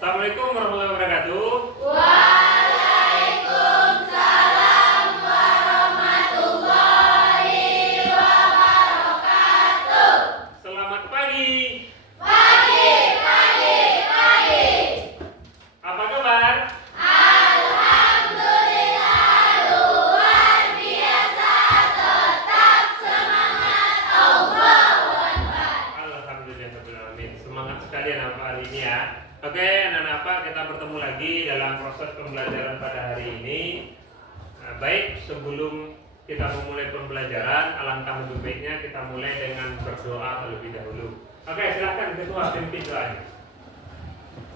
Assalamualaikum warahmatullahi wabarakatuh. Waalaikumsalam warahmatullahi wabarakatuh. Selamat pagi. Pagi. Apa kabar? Alhamdulillah luar biasa, tetap semangat. Allahu Akbar. Alhamdulillahirrahmanirrahim. Semangat sekali anak-anak hari ini ya. Oke, anak-anak kita bertemu lagi dalam proses pembelajaran pada hari ini. Baik, sebelum kita memulai pembelajaran, alangkah lebih baiknya kita mulai dengan berdoa terlebih dahulu. Oke, silahkan ketua pimpin doanya.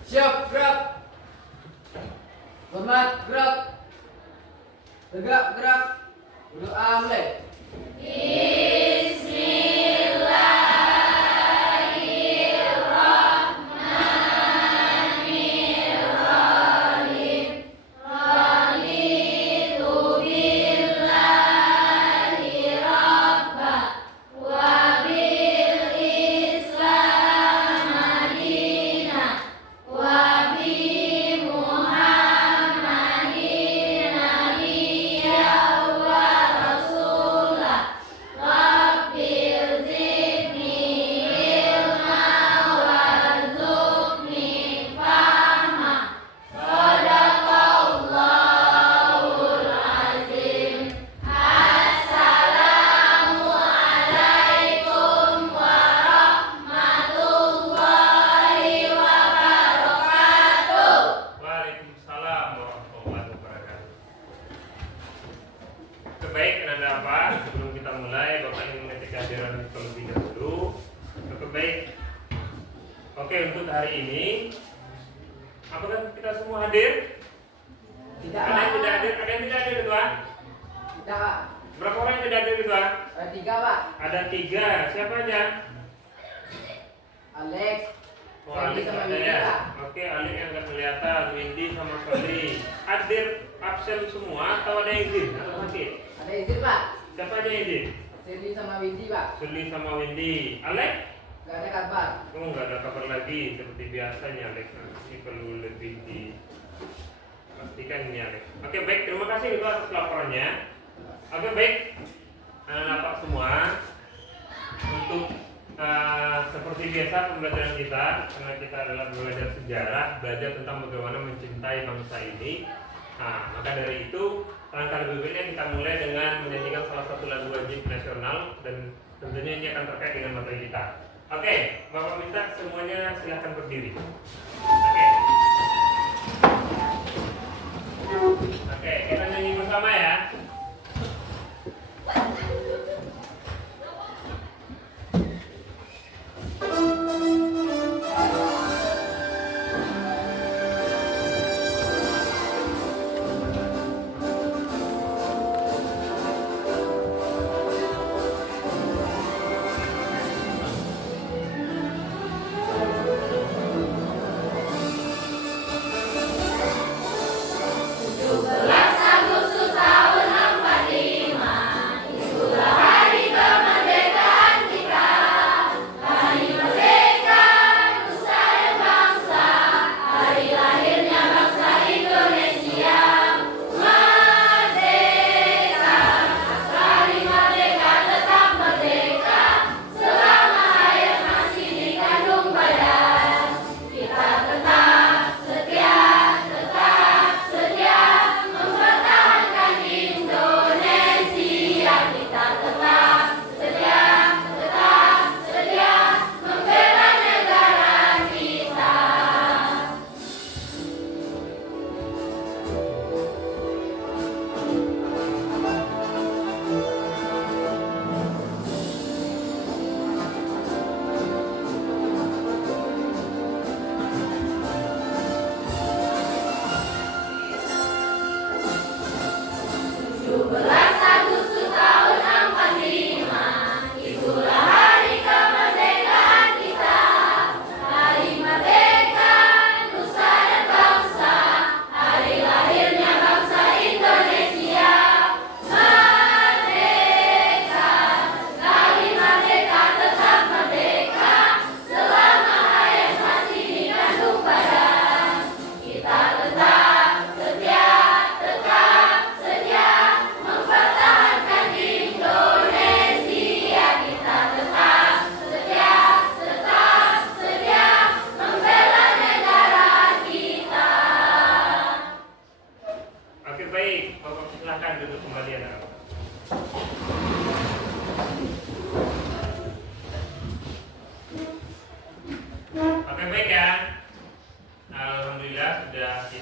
Siap, gerak. Hormat, gerak. Tegak, gerak. Berdoa mulai. Waalaikumsalam warahmatullahi wabarakatuh. Baik, anak-anak, sebelum kita mulai, Bapak ingin mengetik kehadiran terlebih dahulu. Baik. Oke, untuk hari ini, apakah kita semua hadir? Tidak, Ada yang tidak hadir? Ada yang tidak hadir, ketua? Tidak, Pak. Berapa orang yang tidak hadir, ketua? Ada 3, Pak. Ada 3. Siapa aja? Alex. Oh, Wendy Alik sama ada Windy, ya. Pak. Oke, Alik yang nggak kelihatan, Windy sama Fadli. Hadir absen semua atau ada yang izin? Atau sakit? Ada izin, Pak. Siapa aja yang izin? Cindy sama Windy, Pak. Suli sama Windy. Alex? Gak ada kabar. Oh, nggak ada kabar lagi seperti biasanya, Alex. Ini perlu lebih dipastikan ini, Alex. Oke, baik. Terima kasih itu atas laporannya. Oke, baik. Anak-anak semua, untuk seperti biasa pembelajaran kita, karena kita adalah belajar sejarah, belajar tentang bagaimana mencintai bangsa ini. Nah, maka dari itu, langkah lebih baiknya kita mulai dengan menyanyikan salah satu lagu wajib nasional, dan tentunya ini akan terkait dengan materi kita. Oke, Bapak minta semuanya silahkan berdiri. Oke, kita nyanyi bersama ya.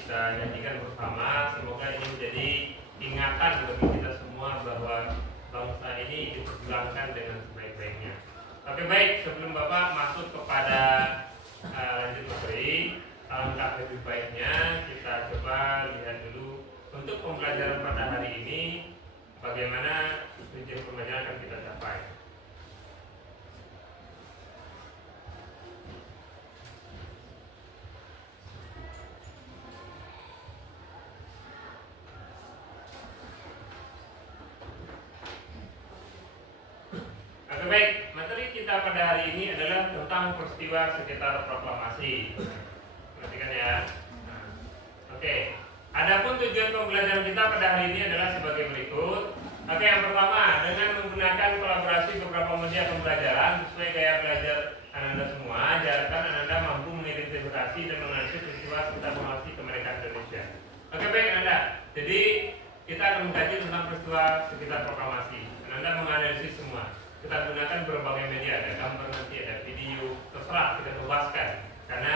kita nyanyikan bersama. Semoga ini menjadi ingatan bagi kita semua bahwa bangsa ini diperjuangkan dengan sebaik-baiknya. Oke, baik, sebelum Bapak masuk kepada lanjut materi, alangkah lebih baiknya kita coba lihat dulu untuk pembelajaran pada hari ini bagaimana tujuan pembelajaran akan kita capai. Oke, baik, materi kita pada hari ini adalah tentang peristiwa sekitar proklamasi. Perhatikan ya. Oke, adapun tujuan pembelajaran kita pada hari ini adalah sebagai berikut. Oke, yang pertama, dengan menggunakan kolaborasi beberapa media pembelajaran sesuai gaya belajar Ananda semua, diharapkan Ananda mampu mengidentifikasi dan menganalisis peristiwa sekitar proklamasi kemerdekaan Indonesia. Oke, baik Ananda. Jadi kita akan mengkaji tentang peristiwa sekitar proklamasi. Ananda menganalisis semua. Kita gunakan berbagai media, ada gambar nanti, ada video, terserah kita luaskan karena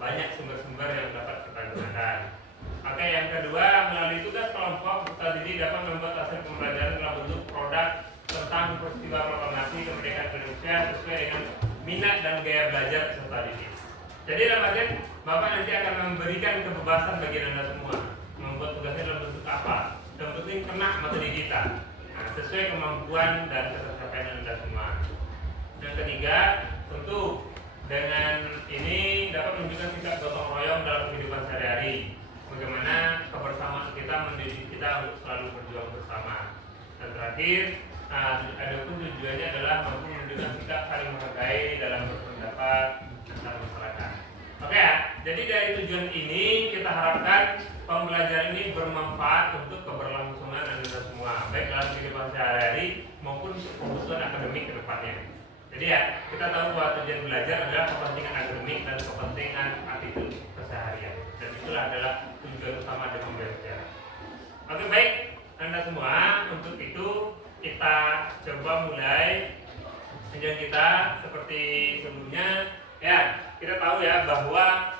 banyak sumber-sumber yang dapat kita gunakan. Oke, yang kedua, melalui tugas kelompok peserta didik dapat membuat hasil pembelajaran dalam bentuk produk tentang peristiwa proklamasi kemerdekaan Indonesia sesuai dengan minat dan gaya belajar peserta didik. Jadi dalam artian Bapak nanti akan memberikan kebebasan bagi Anda semua membuat tugasnya dalam bentuk apa, yang penting kena materi kita. Nah, sesuai kemampuan dan ketercapaian Anda semua. Yang ketiga, tentu dengan ini dapat menunjukkan sikap gotong royong dalam kehidupan sehari-hari. Bagaimana kebersamaan kita mendidik kita untuk selalu berjuang bersama. Dan terakhir, adapun tujuannya adalah mampu menunjukkan sikap saling menghargai dalam berpendapat antar masyarakat. Oke ya, jadi dari tujuan ini kita harapkan pembelajaran ini bermanfaat untuk keberlangsungan Anda semua, baik dalam kehidupan sehari-hari maupun kebutuhan akademik ke depannya. Jadi ya, kita tahu bahwa tujuan belajar adalah kepentingan akademik dan kepentingan attitude keseharian. Dan itulah adalah tujuan utama dari pembelajaran. Oke, baik Anda semua, untuk itu kita coba mulai tujuan kita seperti sebelumnya. Ya, kita tahu ya bahwa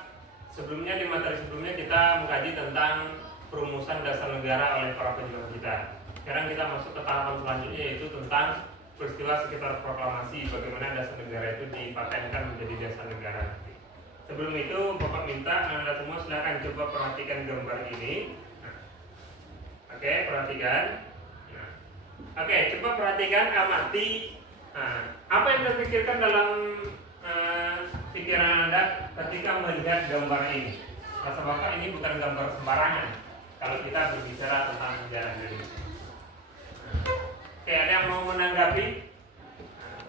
sebelumnya di materi sebelumnya kita mengkaji tentang perumusan dasar negara oleh para pejuang kita. Sekarang kita masuk ke tahapan selanjutnya, yaitu tentang peristiwa sekitar proklamasi, bagaimana dasar negara itu dipatenkan menjadi dasar negara. Sebelum itu Bapak minta Anda semua silakan coba perhatikan gambar ini. Oke, perhatikan. Oke, coba perhatikan, amati. Apa yang terpikirkan dalam pikiran Anda ketika melihat gambar ini? Rasa Bapak ini bukan gambar sembarangan kalau kita berbicara tentang sejarah Indonesia. Oke, ada yang mau menanggapi?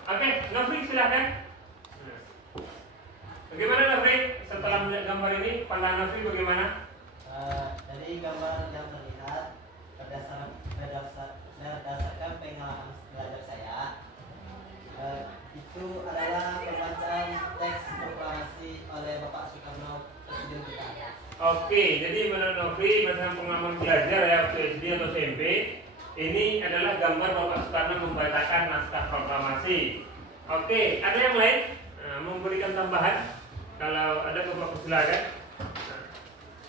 Oke, Nofri silakan. Bagaimana Nofri? Setelah melihat gambar ini, pandangan Nofri bagaimana? Dari gambar yang terlihat berdasarkan pengalaman belajar saya, itu adalah pembacaan teks proklamasi oleh Bapak Soekarno Presiden kita. Oke, jadi menurut Nofri berdasarkan pengalaman belajar ya waktu SD atau SMP, ini adalah gambar Bapak Soekarno membacakan naskah proklamasi. Oke, ada yang lain memberikan tambahan? Kalau ada Bapak silakan.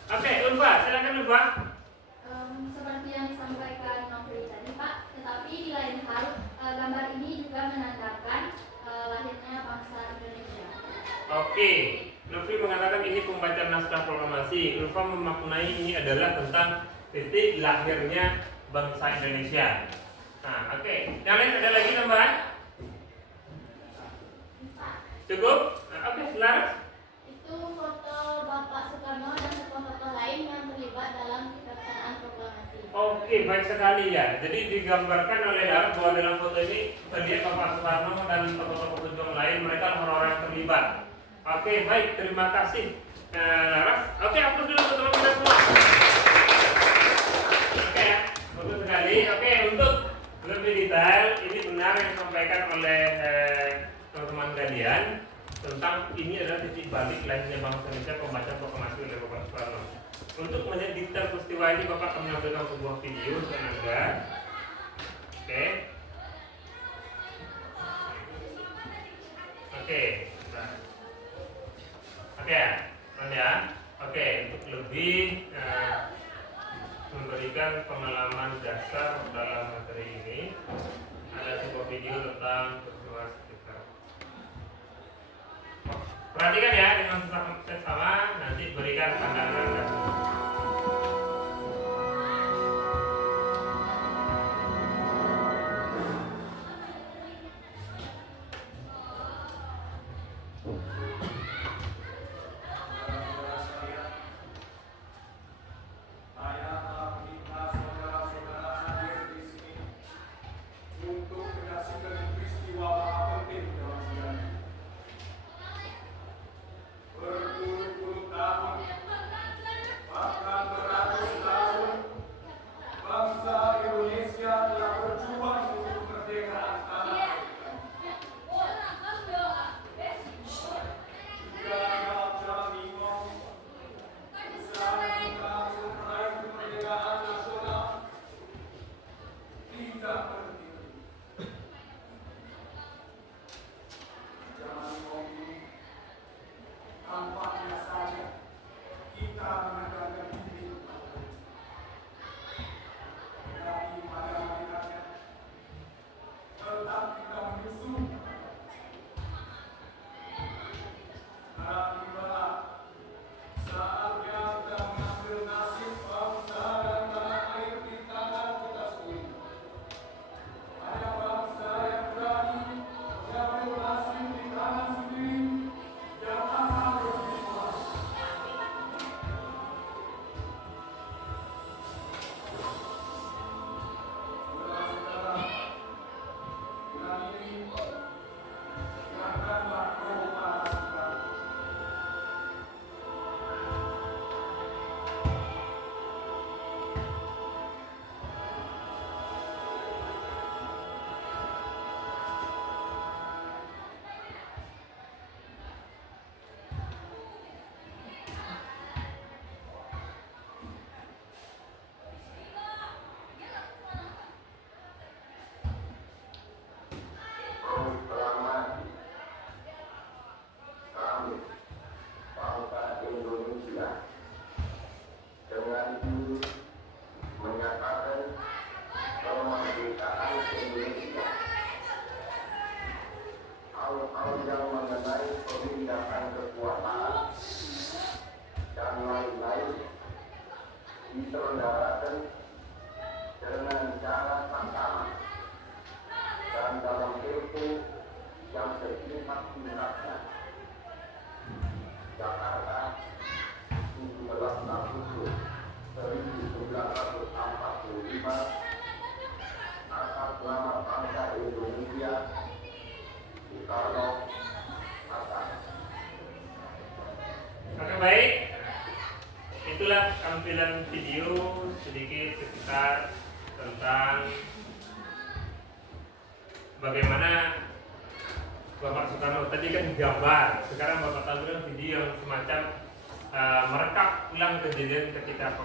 Oke, Ulfa, silakan Ulfa. Seperti yang disampaikan Nofri tadi Pak, tetapi di lain hal gambar ini juga menandakan lahirnya bangsa Indonesia. Oke, Nofri mengatakan ini pembacaan naskah proklamasi. Ulfa memaknai ini adalah tentang titik lahirnya bangsa Indonesia. Nah, oke. Yang lain ada lagi tambahan? Cukup? Nah, oke, selaras. Itu foto Bapak Soekarno dan tokoh-tokoh lain yang terlibat dalam pelaksanaan proklamasi. Oke, baik sekali ya. Jadi digambarkan oleh Laras bahwa dalam foto ini terlihat Bapak Soekarno dan tokoh-tokoh pejuang lain, mereka orang-orang yang terlibat. Oke, baik, terima kasih Laras. Oke, hapus dulu teman-teman kita semua. Oke ya, bagus sekali. Oke, untuk lebih detail, ini benar yang disampaikan oleh teman-teman kalian tentang ini adalah titik balik lahirnya bangsa Indonesia, pembacaan proklamasi oleh Bapak Soekarno. Untuk melihat detail peristiwa ini, Bapak akan menampilkan sebuah video tenaga. Oke. Oke. Oke ya, ya. Oke, untuk lebih memberikan pengalaman dasar dalam materi ini, ada sebuah video tentang peristiwa sekitar. Perhatikan ya dengan sesama, nanti berikan pandangan Anda. Oke, baik. Itulah tampilan video sedikit sekitar tentang bagaimana Bapak Soekarno tadi kan gambar. Sekarang Bapak tampilkan video yang semacam merekap ulang kejadian ketika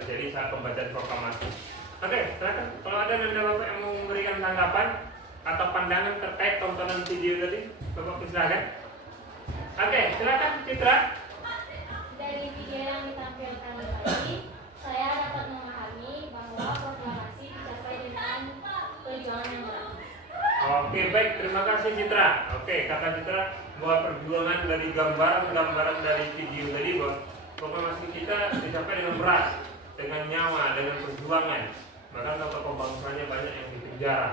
terjadi saat pembacaan proklamasi. Oke, silakan. Kalau ada Bapak yang mau memberikan tanggapan atau pandangan terkait tontonan video tadi, Bapak silakan. Oke, silakan Citra. Dari video yang ditampilkan tadi, saya dapat memahami bahwa proklamasi dicapai dengan perjuangan yang berat. Oke, baik, terima kasih Citra. Oke, kata Citra bahwa perjuangan dari gambaran dari video tadi bahwa proklamasi kita dicapai dengan berat, dengan nyawa, dengan perjuangan. Bahkan tokoh bangsanya banyak yang dipenjara.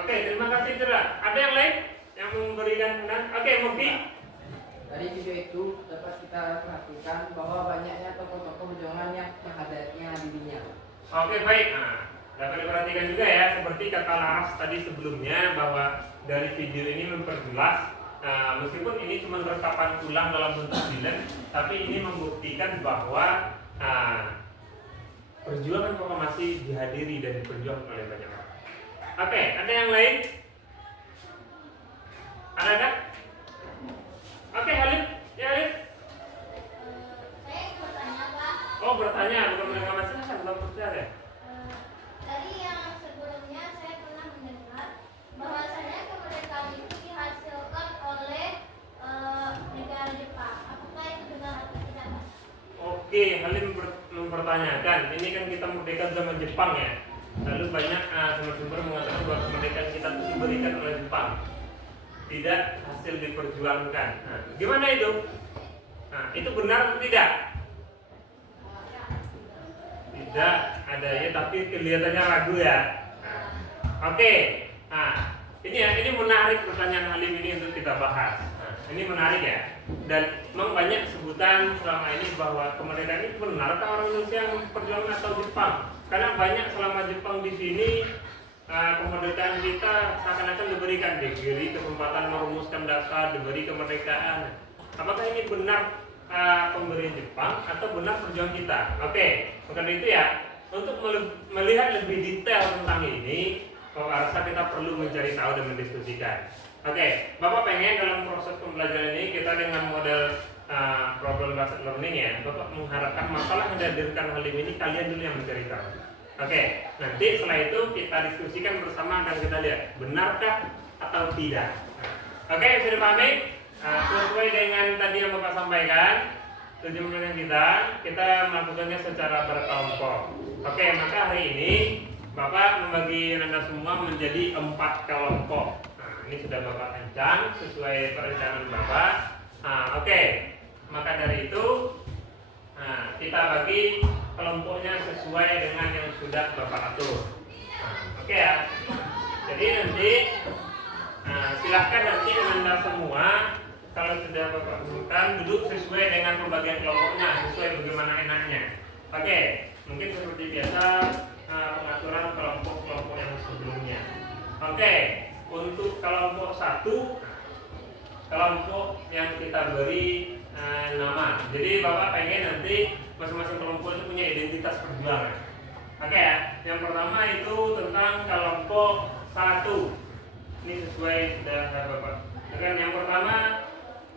Oke, terima kasih Citra. Ada yang lain yang memberikan pandangan? Oke, Mufti. Dari video itu dapat kita perhatikan bahwa banyaknya tokoh-tokoh perjuangan yang menghadirinya. Oke, baik. Nah, dapat diperhatikan juga ya, seperti kata Laras tadi sebelumnya bahwa dari video ini memperjelas meskipun ini cuma rekapan ulang dalam bentuk film, tapi ini membuktikan bahwa perjuangan proklamasi dihadiri dan diperjuangkan oleh banyak orang. Oke, ada yang lain? Ada kan? Oke, Halid. Ya, Halid. Saya bertanya, Pak. Oh, bertanya, bukan mendengar silakan, belum percaya. Dari yang sebelumnya saya pernah mendengar bahwasanya kemerdekaan itu dihasilkan oleh negara Jepang. Apakah itu benar atau tidak? Oke, Halim mempertanyakan, ini kan kita merdeka zaman Jepang ya. Lalu banyak sumber-sumber mengatakan bahwa kemerdekaan kita itu diberikan oleh Jepang, tidak hasil diperjuangkan. Nah, gimana itu? Nah, itu benar atau tidak? Tidak ada ya, tapi kelihatannya ragu ya. Nah, oke. Nah, ini menarik pertanyaan Halim ini untuk kita bahas. Nah, ini menarik ya. Dan memang banyak sebutan selama ini bahwa kemerdekaan ini benarkah orang Indonesia yang memperjuangkan atau Jepang? Karena banyak selama Jepang di sini kemerdekaan kita seakan-akan diberikan, diberi kesempatan merumuskan dasar, diberi kemerdekaan. Apakah ini benar pemberian Jepang atau benar perjuangan kita? Oke, maka itu ya, untuk melihat lebih detail tentang ini, Bapak rasa kita perlu mencari tahu dan mendiskusikan. Oke, Bapak pengen dalam proses pembelajaran ini kita dengan model problem based learning ya, Bapak mengharapkan masalah yang dihadirkan Halim ini kalian dulu yang mencari tahu. Oke, nanti setelah itu kita diskusikan bersama dan kita lihat benarkah atau tidak. Oke, sudah dipahami? Sesuai dengan tadi yang Bapak sampaikan, tujuan pembelajaran kita melakukannya secara berkelompok. Oke, maka hari ini Bapak membagi Anda semua menjadi 4 kelompok. Ini sudah Bapak rancang sesuai perencanaan Bapak. Oke. Maka dari itu kita bagi kelompoknya sesuai dengan yang sudah Bapak atur. Oke ya. Jadi nanti silahkan nanti Anda semua kalau sudah Bapak tentukan duduk sesuai dengan pembagian kelompoknya, sesuai bagaimana enaknya. Oke. Mungkin seperti biasa pengaturan kelompok-kelompok yang sebelumnya. Oke. Untuk kelompok 1, kelompok yang kita beri nama. Jadi Bapak pengen nanti masing-masing kelompok itu punya identitas perjuangan. Oke ya. Yang pertama itu tentang kelompok 1. Ini sesuai sudah Bapak. Dengan yang pertama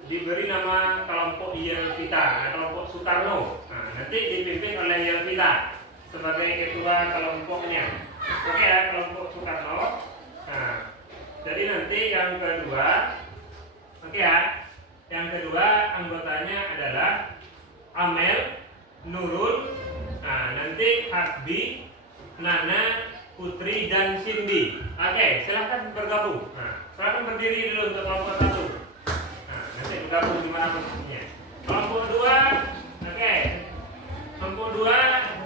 diberi nama kelompok Yelvita, kelompok Soekarno. Nah, nanti dipimpin oleh Yelvita sebagai ketua kelompoknya. Oke ya, kelompok Soekarno. Nah, jadi nanti yang kedua, oke ya, yang kedua anggotanya adalah Amel, Nurul, nah nanti Hasbi, Nana, Putri dan Cindy. Oke, silahkan bergabung. Nah, silahkan berdiri dulu untuk kelompok 1. Nah, nanti bergabung di mana posisinya. Kelompok 2, oke. Kelompok 2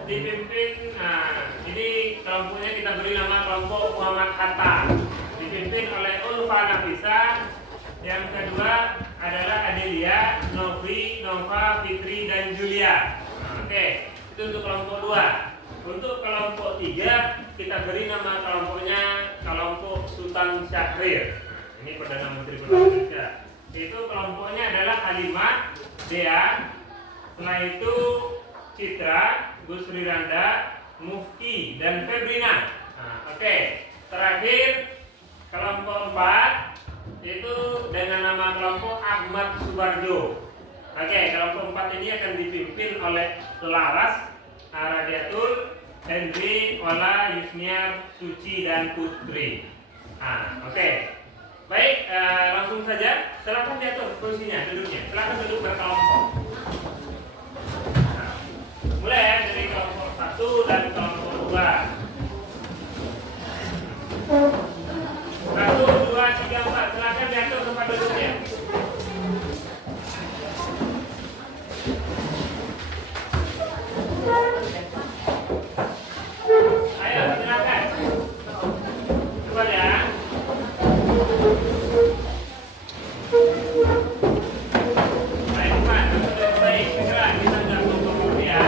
dipimpin. Nah, ini kelompoknya kita beri nama kelompok Muhammad Hatta. Dipimpin oleh Ulfa Nafisa. Yang kedua adalah Adelia, Novi, Nova, Fitri dan Julia. Oke, itu untuk kelompok 2. Untuk kelompok 3 kita beri nama kelompoknya kelompok Sultan Syahrir. Ini Perdana Menteri Indonesia. Itu kelompoknya adalah Halimah, Dea, setelah itu Citra, Gus Riranda, Mufki dan Febrina. Nah, oke. Terakhir kelompok 4 itu dengan nama kelompok Ahmad Subarjo. Oke, kelompok 4 ini akan dipimpin oleh Laras, Radiatul, Henry, Wala, Yusniar, Suci dan Putri. Nah, oke. Baik, langsung saja. Silakan diatur posisinya, duduknya. Silakan duduk berkelompok. Nah, mulai ya dari kelompok 1 dan kelompok 2. 1, 2, 3, 4. Silakan diatur tempat duduknya. Ayo, silakan. Coba ya. Baik, Pak. Baik, segera kita sudah kumpul ya.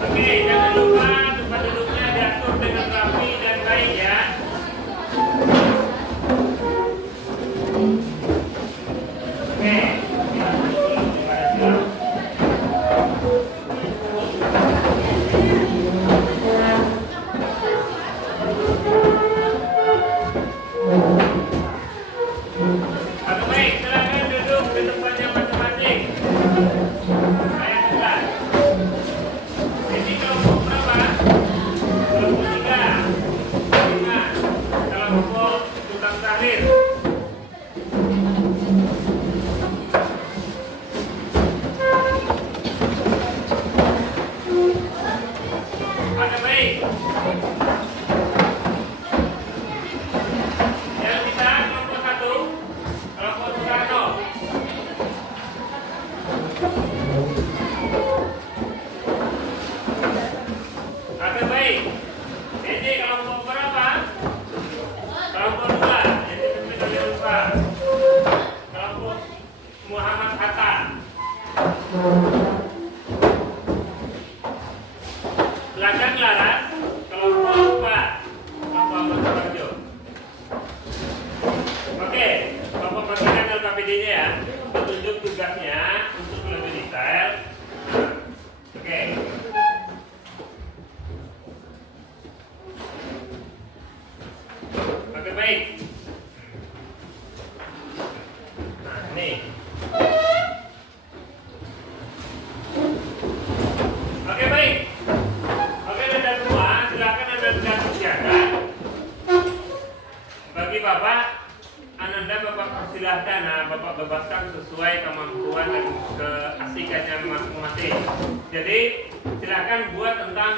Oke, jangan lupa tempat duduknya diatur dengan rapi dan baik ya. Oke, kita duduk dulu pada siap. Oke, baik, silakan duduk di tempatnya masing-masing. Saya jelas. Ini kelompok berapa? silakan Laras, kelompok Pak, kelompok Mas Suparjo. Oke, Bapak pastikan LKPD-nya ya, petunjuk tugasnya untuk lebih detail. Oke. Oke, baik. Nah, nih. Oke, baik. Oke, Anda semua, silakan Anda sudah kerjakan. Bagi Bapak, Ananda Bapak persilahkan, nah, Bapak bebaskan sesuai kemampuan dan keasikannya masing-masing. Jadi silakan buat tentang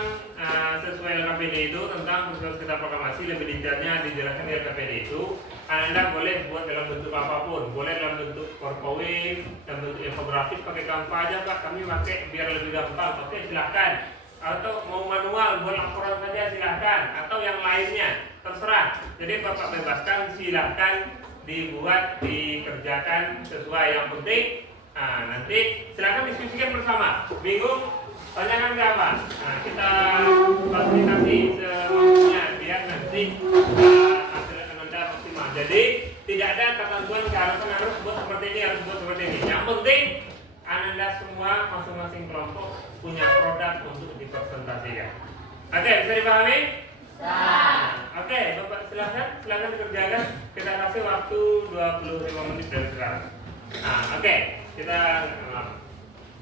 sesuai LKPD itu, tentang proses kita proklamasi lebih detailnya dijelaskan di LKPD itu. Anda boleh buat dalam bentuk apapun, boleh dalam bentuk PowerPoint, dalam bentuk infografis, pakai Canva aja Pak, kami pakai biar lebih gampang. Oke, silahkan. Atau mau manual buat laporan saja silahkan, atau yang lainnya terserah. Jadi Bapak bebaskan, silahkan dibuat, dikerjakan sesuai yang penting. Nah, nanti silahkan diskusikan bersama. Bingung? Tanyakan ke apa? Nah, kita fasilitasi semampunya biar nanti hasil Anda maksimal. Jadi tidak ada ketentuan keharusan harus buat seperti ini, harus buat seperti ini. Yang penting Anda semua masing-masing kelompok punya produk untuk dipresentasikan. Oke, bisa dipahami? Oke, Bapak silakan dikerjakan. Kita kasih waktu 25 menit dari sekarang. Nah, oke, kita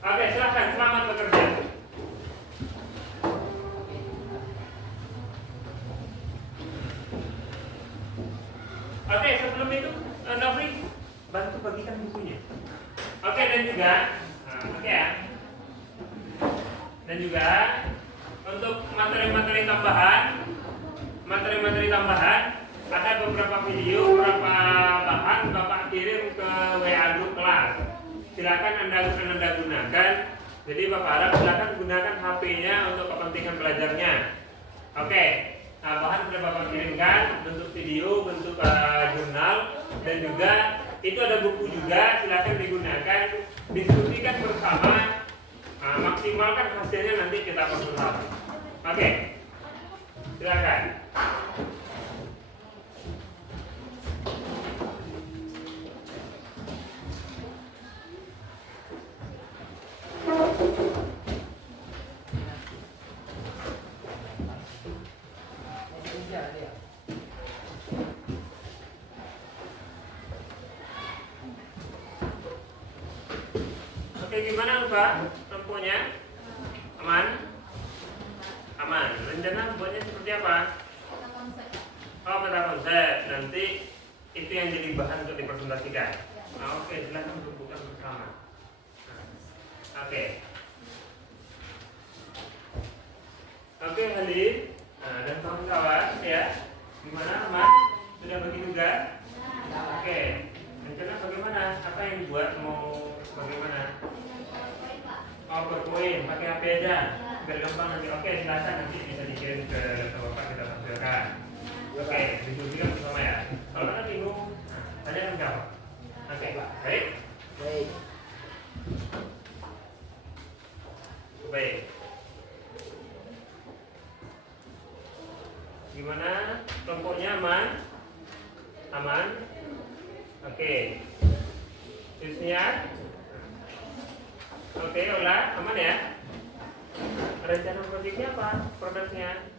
oke, silakan, selamat bekerja. Oke, sebelum itu Nofri bantu bagikan bukunya. Oke, dan juga oke ya. Dan juga untuk materi-materi tambahan ada beberapa video, beberapa bahan Bapak kirim ke WA grup kelas. Silakan Anda gunakan. Jadi Bapak harap silakan gunakan HP-nya untuk kepentingan belajarnya. Oke. Nah, bahan sudah Bapak kirimkan, bentuk video, bentuk jurnal, dan juga itu ada buku juga, silakan digunakan, diskusikan bersama, maksimalkan hasilnya nanti kita konsultasi. Oke, silakan. Oke, gimana Pak? Temponya? Aman? Aman. Rencana buatnya seperti apa? Oh, peta konsep. Nanti itu yang jadi bahan untuk dipresentasikan. Oke, silakan buka bersama. Oke. Oke, Halil. Dan kawan-kawan ya. Gimana, Aman? Sudah bagi tugas? Oke. Rencana bagaimana? Apa yang dibuat? Mau bagaimana? Oh, PowerPoint, pakai HP aja. Biar gampang nanti. Oke, silakan nanti bisa dikirim ke Bapak, kita tampilkan. Oke, diskusikan bersama ya. Kalau ada bingung, tanyakan ke apa? Oke, baik. Baik. Gimana? Kelompoknya aman? Aman? Oke. Siap? Oke, Ola, aman ya? Rencana proyeknya apa? Produknya?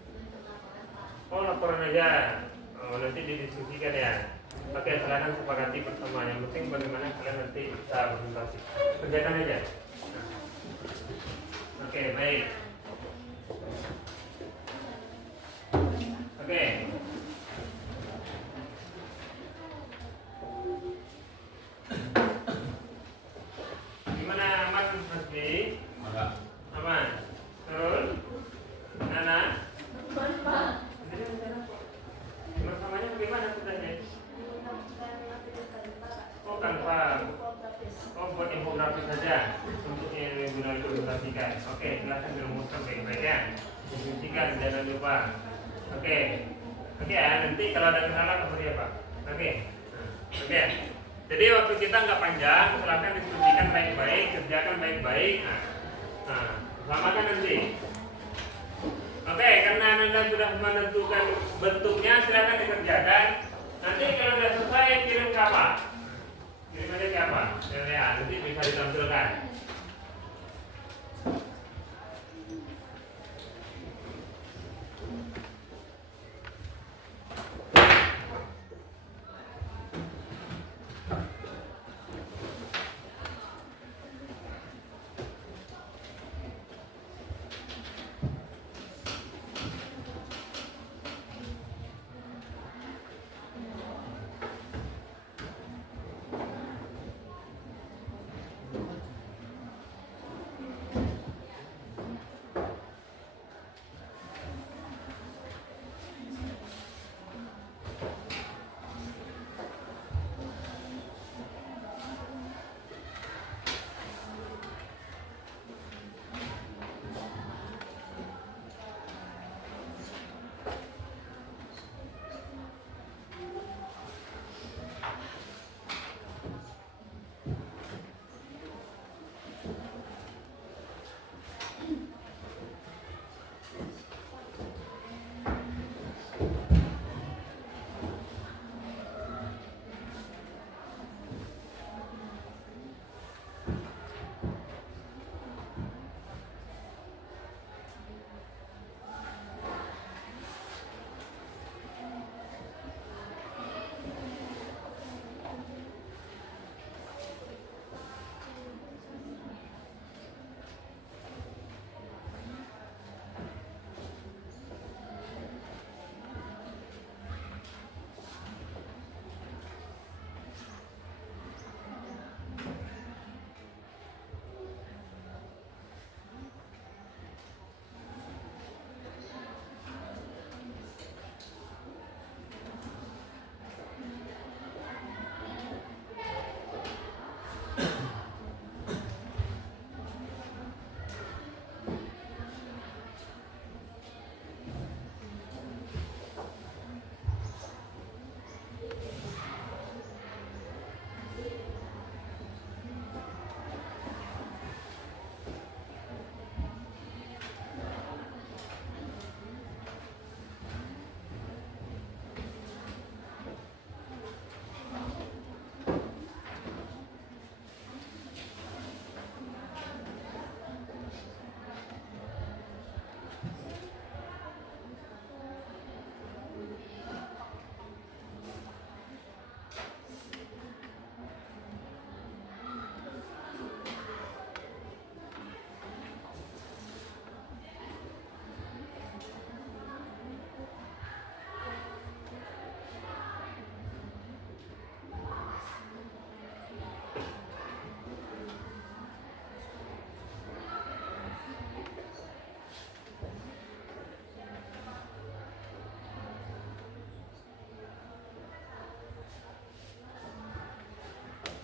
Oh, laporan aja. Oh, nanti didiskusikan ya. Oke, silakan sepakati bersama. Yang penting bagaimana kalian nanti bisa presentasi. Kerjakan aja. Oke, baik. Oke. Gimana, aman Mas B? Aman. Terus? Nana? Bersamanya bagaimana sudahnya? Oh, Canva. Oh, buat infografis saja untuk yang guna dipresentasikan. Oke, silakan dirumuskan baik-baik ya. Diskusikan, jangan lupa. Oke ya, nanti kalau ada kesalahan seperti apa? Oke. Jadi waktu kita nggak panjang, silakan diskusikan baik-baik, kerjakan baik-baik. Nah, selamatkan nanti. bentuknya silakan dikerjakan. Nanti kalau sudah selesai kirim ke apa? Kirim aja ke apa? Ya, nanti bisa ditampilkan.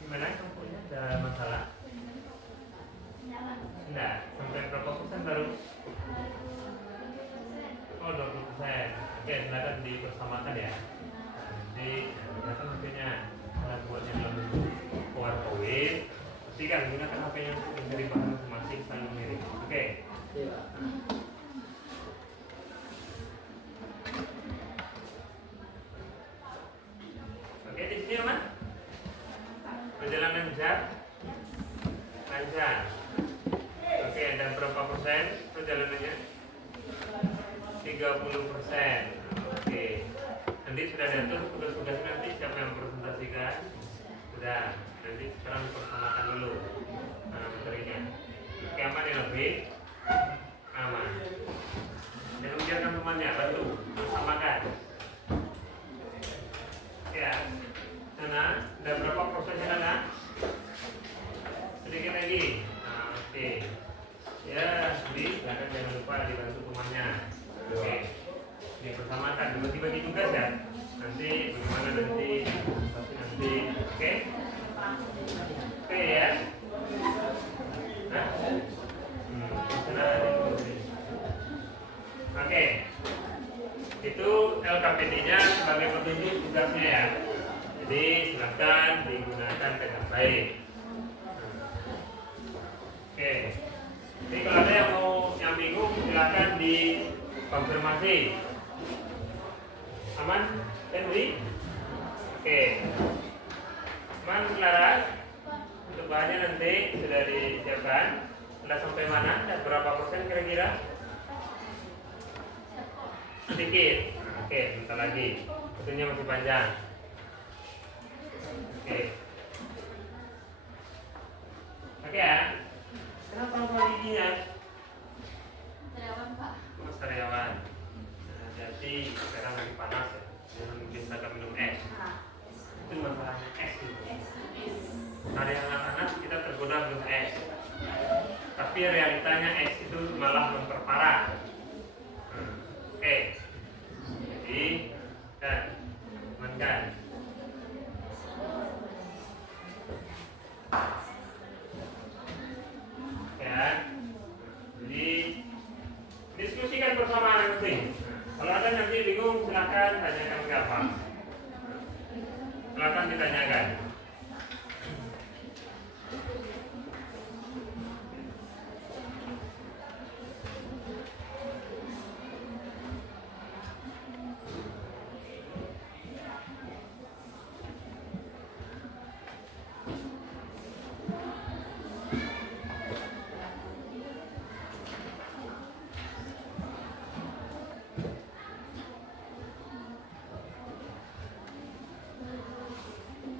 Gimana kampungnya? Ada masalah? Enggak, sampai berapa persen baru? Oh 20%. Oke, silakan dipersamakan ya. Nanti gunakan HP-nya. Kalau buat yang lebih PowerPoint, pastikan gunakan HP-nya untuk mencari bahan masing-masing saling mirip. Oke. Iya. Oke, di sini aman? Berjalan lancar? Lancar. Oke, dan berapa persen perjalanannya? 30%. Oke. Nanti sudah diatur tugas-tugas nanti siapa yang presentasikan? Sudah. Nanti sekarang dipersamakan dulu materinya. Oke, aman ya lebih? Aman. Jangan biarkan temannya, bantu bersamakan. Ya. Nana, ada berapa prosesnya Nana? Sedikit lagi. Nah, oke. Ya, silakan jangan lupa dibantu temannya. Oke. Dipersamakan, dibagi-bagi tugas ya. Nanti bagaimana nanti pasti nanti. Oke. Oke ya. Nah. Sana ada dulu. Oke. Itu LKPD-nya sebagai petunjuk tugasnya ya. Jadi silakan digunakan dengan baik. Oke. Jadi kalau ada yang bingung silakan dikonfirmasi. Aman? Henry? Oke. Aman, Laras? Untuk bahannya nanti sudah disiapkan. Sudah sampai mana? Dan berapa persen kira-kira? Sedikit. Oke, bentar lagi. Waktunya masih panjang. Oke. Oke ya. Kenapa lupa giginya? Karyawan Pak. Mas karyawan. Nah, jadi sekarang lagi panas ya. Jangan biasakan minum es. Itu masalahnya es gitu. Hari anak-anak kita tergoda minum es. Tapi realitanya es itu malah memperparah. Oke. Jadi dan amankan. Ya. Jadi diskusikan bersama nanti. Kalau ada nanti bingung silakan tanyakan ke apa. Silakan ditanyakan.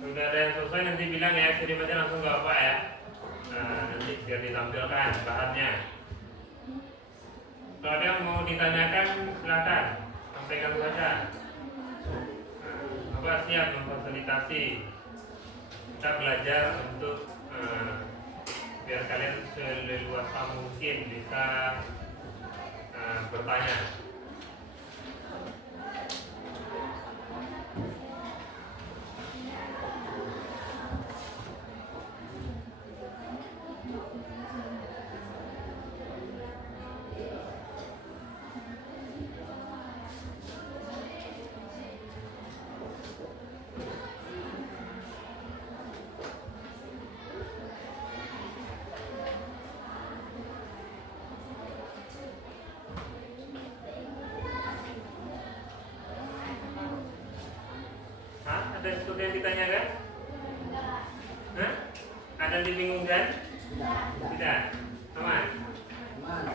Sudah ada yang selesai nanti bilang ya, kirim aja langsung ke Bapak ya. Nah, nanti biar ditampilkan bahannya. Kalau ada yang mau ditanyakan silakan sampaikan saja. Bapak siap memfasilitasi. Kita belajar untuk biar kalian seleluasa mungkin bisa bertanya. Ada sesuatu yang ditanyakan? Hah? Ada yang dibingungkan? Tidak. Aman? Aman.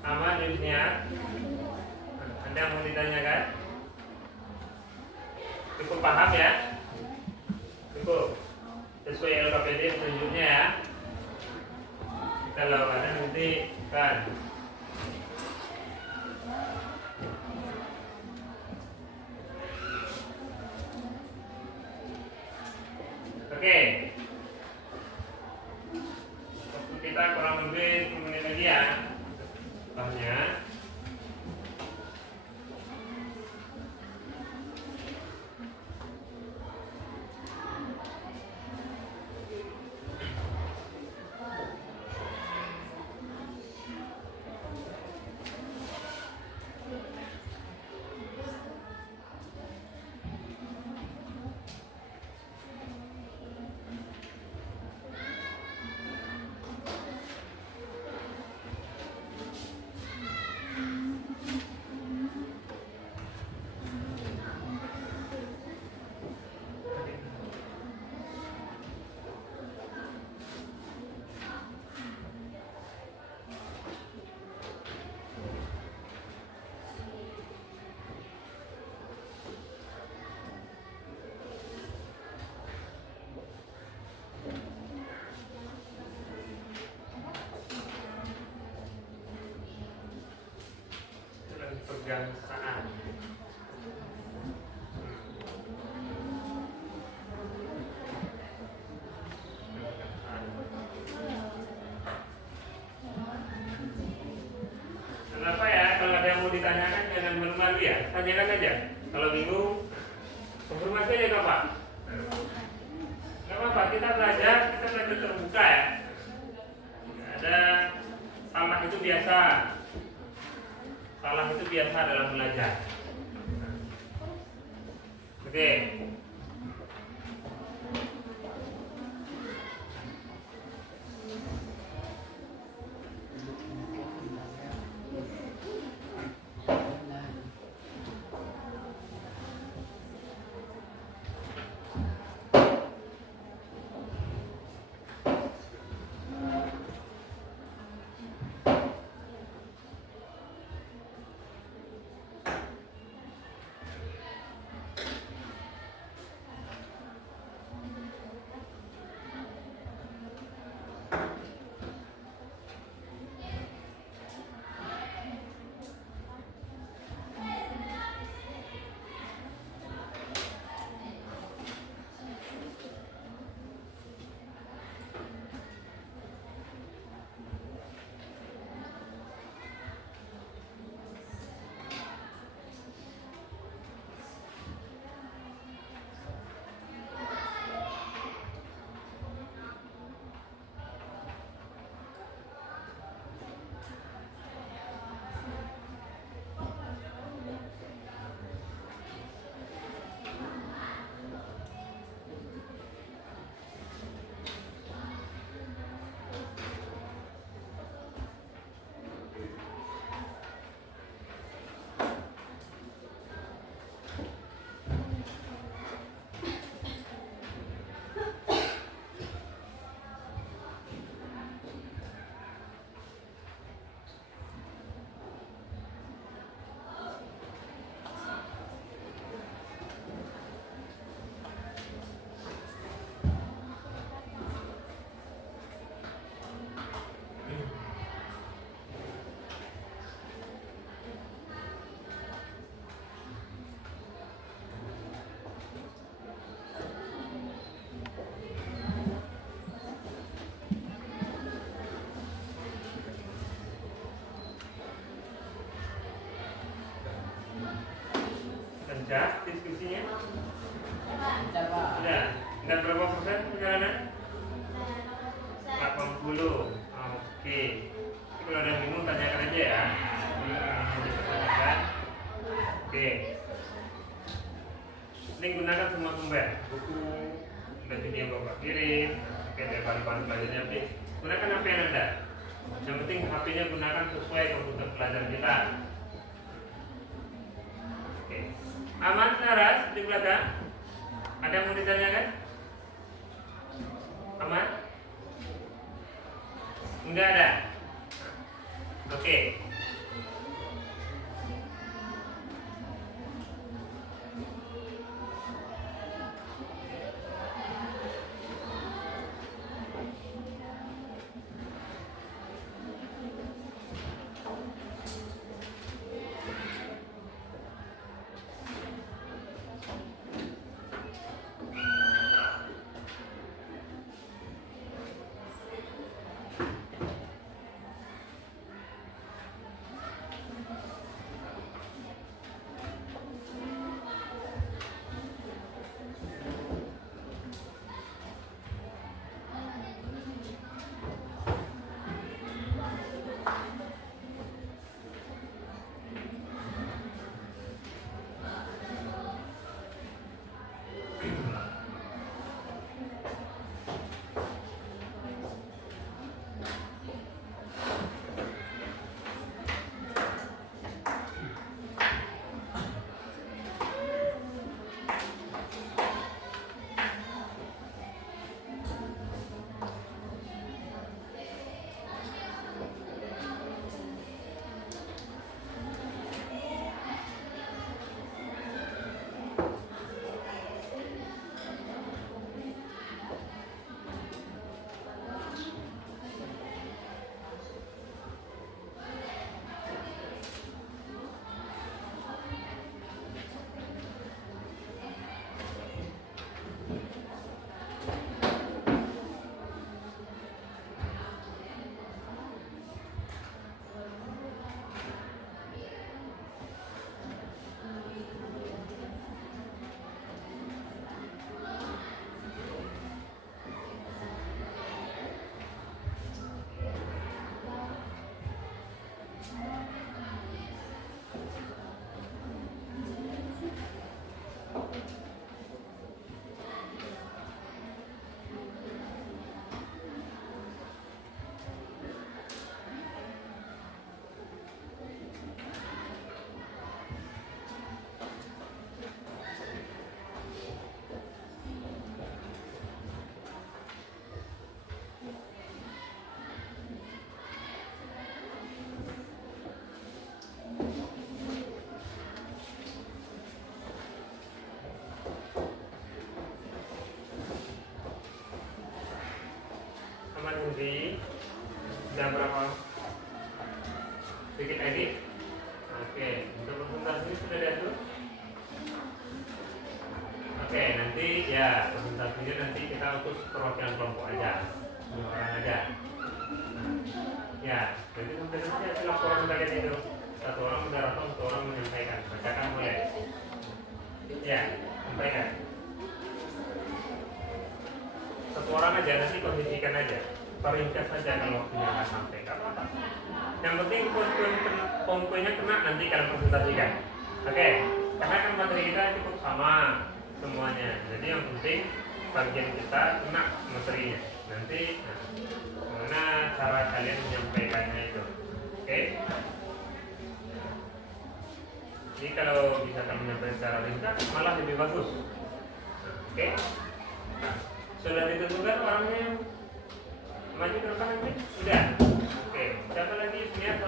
Aman jawabnya? Ada yang mau ditanyakan? Cukup paham ya? Cukup. Sesuai LKPD petunjuknya ya. Kalau ada nanti kan. Oke. Waktu kita kurang lebih 10 menit lagi ya. Banyak. Pergangsaan. Kenapa ya? Kalau ada yang mau ditanyakan jangan malu-malu ya, tanyakan aja. Kalau bingung, konfirmasi aja Kak Pak. Gak apa-apa, kita belajar terbuka ya. Ada salah itu biasa. Salah itu biasa dalam belajar. Oke. Dan berapa persen perjalanan? 80. Oke. Kalau ada yang bingung tanyakan aja ya. Dipertanyakan. Oke. Ini gunakan semua sumber, buku, dan video yang bapak kirim, oke, dari bahan-bahan belajarnya nanti. Gunakan HP Anda. Yang penting HP-nya gunakan sesuai komputer pelajar kita. Oke. Aman, Laras di belakang? Ada yang mau ditanyakan? Aman? Enggak ada. Oke. Di jam berapa? Bikin edit. Oke, untuk presentasi sudah diatur. Oke, nanti ya presentasinya nanti kita untuk perwakilan kelompok aja, 2 orang aja. Nah, ya, jadi sampai nanti hasil laporan kalian itu 1 orang moderator, 1 orang menyampaikan. Bacakan boleh. Ya, sampaikan. 1 orang aja, nanti kondisikan aja. Peringkat saja kalau waktunya nggak sampai kapan. Yang penting poin-poinnya kena nanti kalian presentasikan. Oke, karena kan materi kita cukup sama semuanya. Jadi yang penting bagian kita kena materinya. Nanti gimana cara kalian menyampaikannya itu. Oke. Jadi kalau bisa kalian menyampaikan secara ringkas malah lebih bagus. Oke. Sudah ditentukan orangnya maju ke depan nanti? Sudah? Oke, siapa lagi? Niat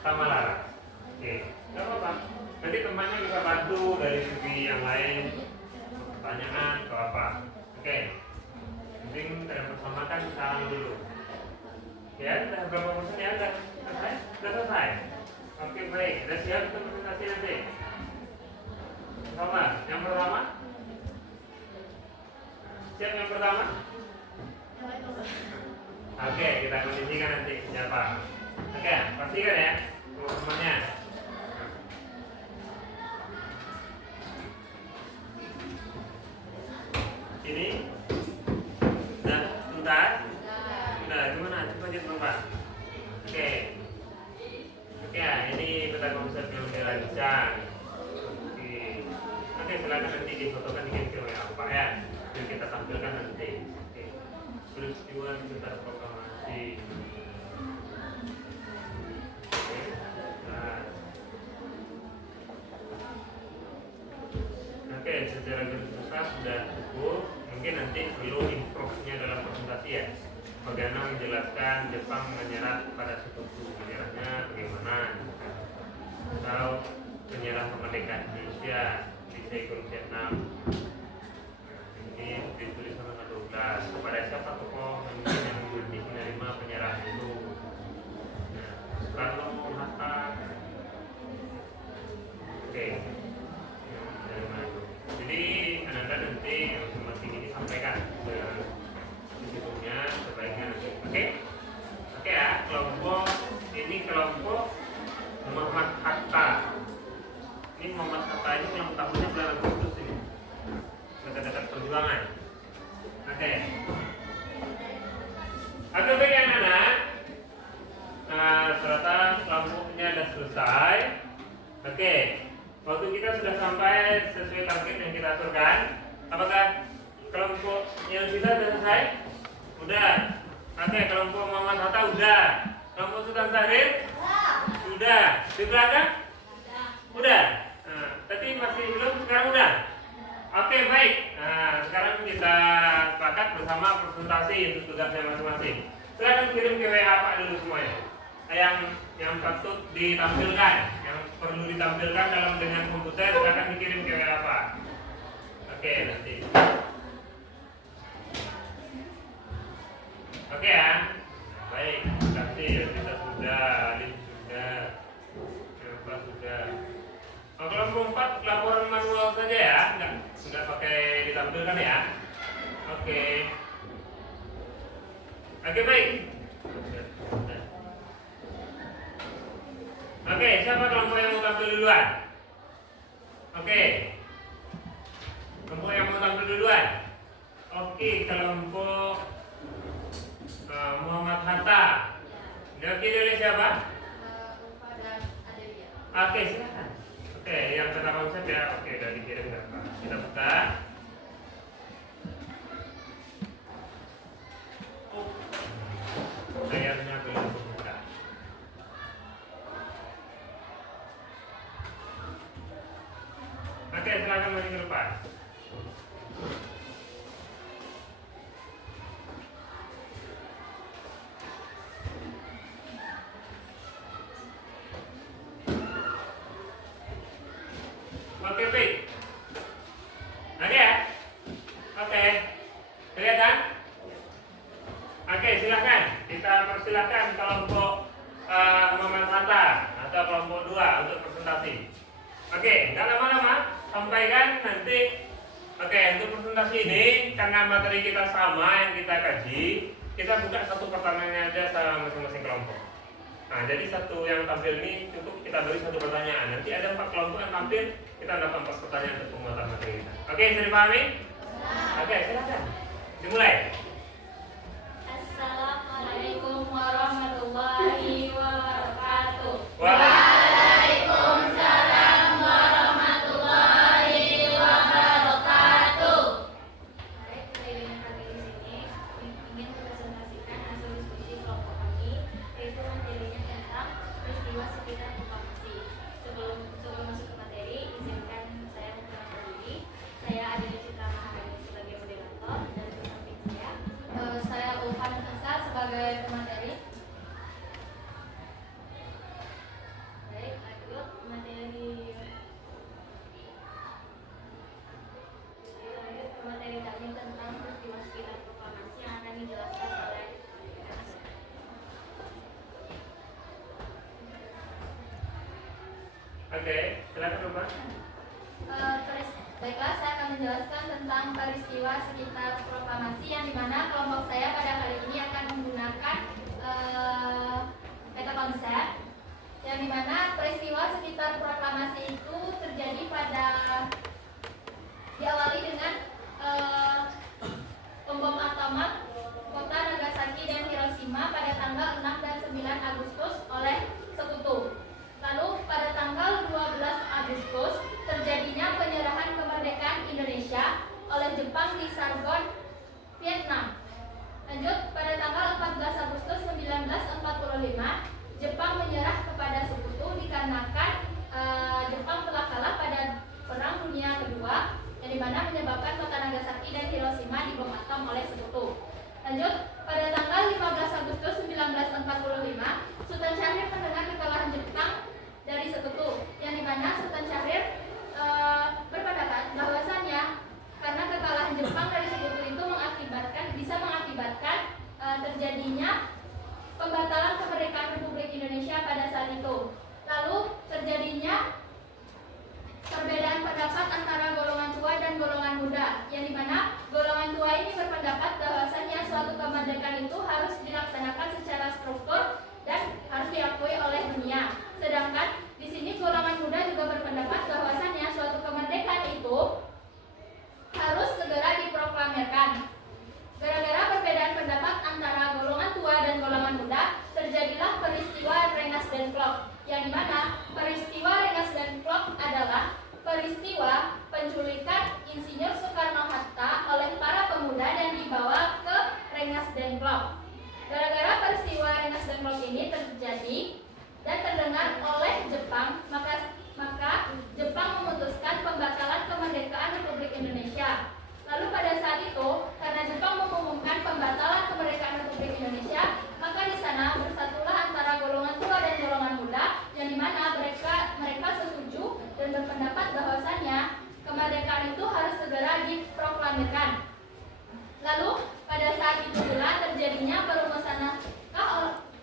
sama Lara. Oke, gak apa-apa. Nanti temannya bisa bantu dari segi yang lain, pertanyaan atau apa. Oke, penting kalian bersamakan salam dulu. Ya, sudah berapa persen ya? Sudah selesai? Sudah selesai? Oke, baik. Sudah siap untuk presentasi nanti? Sama, yang pertama? Siap yang pertama? Oke, kita kondisikan nanti siapa. Oke, pastikan ya teman-temannya. Ini udah tuntas? Udah, gimana? Coba lihat Bapak. Oke. Oke ya, ini peta konsep yang dirancang. Oke, silakan nanti difotokan di game apa ya? Yang kita tampilkan nanti. Oke. Peristiwa sekitar proklamasi. Oke. Nah. Oke, secara garis besar sudah cukup. Mungkin nanti perlu improve-nya dalam presentasi ya. Bagaimana menjelaskan Jepang menyerah pada sekutu, menyerahnya bagaimana? Atau menyerah kemerdekaan Indonesia di Saigon Vietnam. Ini ditulis sama 12. Kepada siapa tokoh yang berhenti menerima penyerahan itu? Nah, Soekarno, Hatta. Oke. Dari mana itu? Jadi Anda nanti masing-masing ini sampaikan ke institusinya sebaiknya nanti. Oke? Oke ya, kelompok ini kelompok Muhammad Hatta. Ini Muhammad Hatta ini ulang tahunnya bulan Agustus ini. Dekat-dekat perjuangan. Oke. Oke, baik anak-anak. Nah, ternyata kelompoknya sudah selesai. Oke. Waktu kita sudah sampai sesuai target yang kita aturkan. Apakah kelompok yang kita sudah selesai? Udah. Oke, kelompok Muhammad Hatta udah. Kelompok Sultan Syahrir? Sudah. Di belakang? Udah. Nah, tadi masih belum, sekarang udah. Oke, baik. Nah, sekarang kita sepakat bersama presentasi untuk tugasnya masing-masing. Silakan kirim ke WA Pak dulu semuanya. Yang patut ditampilkan, yang perlu ditampilkan dalam dengan komputer, silakan dikirim ke WA Pak. Oke, nanti. Oke ya. Baik, terima kasih. Kita sudah, Alif sudah, Elva sudah. Kelompok 4 laporan manual saja ya, enggak pakai ditampilkan ya. Oke. Oke, baik. Oke, siapa kelompok yang mau tampil duluan? Oke. Kelompok yang mau tampil duluan? Oke, kelompok Muhammad Hatta. Diwakili oleh siapa? Ulfa dan Adelia. Oke, silakan. Oke, yang peta konsep ya. Oke, udah dikirim ya Pak. Kita buka. Layarnya belum terbuka. Oke, silakan maju ke depan. Oke, baik. Oke ya? Oke. Kelihatan? Oke, silakan. Kita persilakan kelompok Muhammad Hatta atau kelompok 2 untuk presentasi. Oke, nggak lama-lama, sampaikan nanti. Oke, untuk presentasi ini karena materi kita sama yang kita kaji, kita buka satu pertanyaannya aja sama masing-masing kelompok. Nah, jadi satu yang tampil ini cukup kita beri satu pertanyaan. Nanti ada 4 kelompok yang tampil, kita dapat 4 pertanyaan untuk penguatan materi kita. Oke, sudah dipahami? Oke, silakan. Dimulai. Assalamualaikum warahmatullahi wabarakatuh. Waalaikumsalam warahmatullahi wabarakatuh. Baik, saya dengan kami di sini ingin mempresentasikan hasil diskusi kelompok kami, yaitu materinya tentang peristiwa sekitar proklamasi. Sebelum masuk ke materi, izinkan saya memperkenalkan diri. Saya Adelia Citra Maharani sebagai moderator dan di samping saya Ulfa Nasa sebagai pemateri. Baik, lanjut materi. Lanjut ke materi kami tentang peristiwa sekitar proklamasi yang akan dijelaskan oleh Oke, silakan Pak. Baiklah, saya akan menjelaskan tentang peristiwa sekitar proklamasi yang dimana kelompok saya pada kali ini akan menggunakan peta konsep yang dimana peristiwa sekitar proklamasi itu terjadi pada diawali dengan bom atom oleh sekutu. Lanjut, pada tanggal 15 Agustus 1945, Sultan Syahrir mendengar kekalahan Jepang dari sekutu, yang dimana Sultan Syahrir berpendapat bahwasannya karena kekalahan Jepang dari sekutu itu bisa mengakibatkan terjadinya pembatalan kemerdekaan Republik Indonesia pada saat itu. Lalu terjadinya perbedaan pendapat antara golongan tua dan golongan muda, yang dimana golongan tua ini berpendapat bahwasannya suatu kemerdekaan itu harus dilaksanakan secara struktur dan harus diakui oleh dunia. Sedangkan di sini golongan muda juga berpendapat bahwasannya suatu kemerdekaan itu harus segera diproklamirkan. Gara-gara perbedaan pendapat antara golongan tua dan golongan muda, terjadilah peristiwa Rengas Dengklok, yang dimana peristiwa Rengas Dengklok adalah peristiwa penculikan Insinyur Soekarno-Hatta oleh para pemuda dan dibawa ke Rengas Dengklok. Gara-gara peristiwa Rengas Dengklok ini terjadi dan terdengar oleh Jepang, maka Jepang memutuskan pembatalan kemerdekaan Republik Indonesia. Lalu pada saat itu, karena Jepang mengumumkan pembatalan kemerdekaan Republik Indonesia, maka di sana bersatulah antara golongan tua dan golongan muda, yang dimana mereka setuju dan berpendapat bahwasannya kemerdekaan itu harus segera diproklamirkan. Lalu pada saat itu pula terjadinya perumusan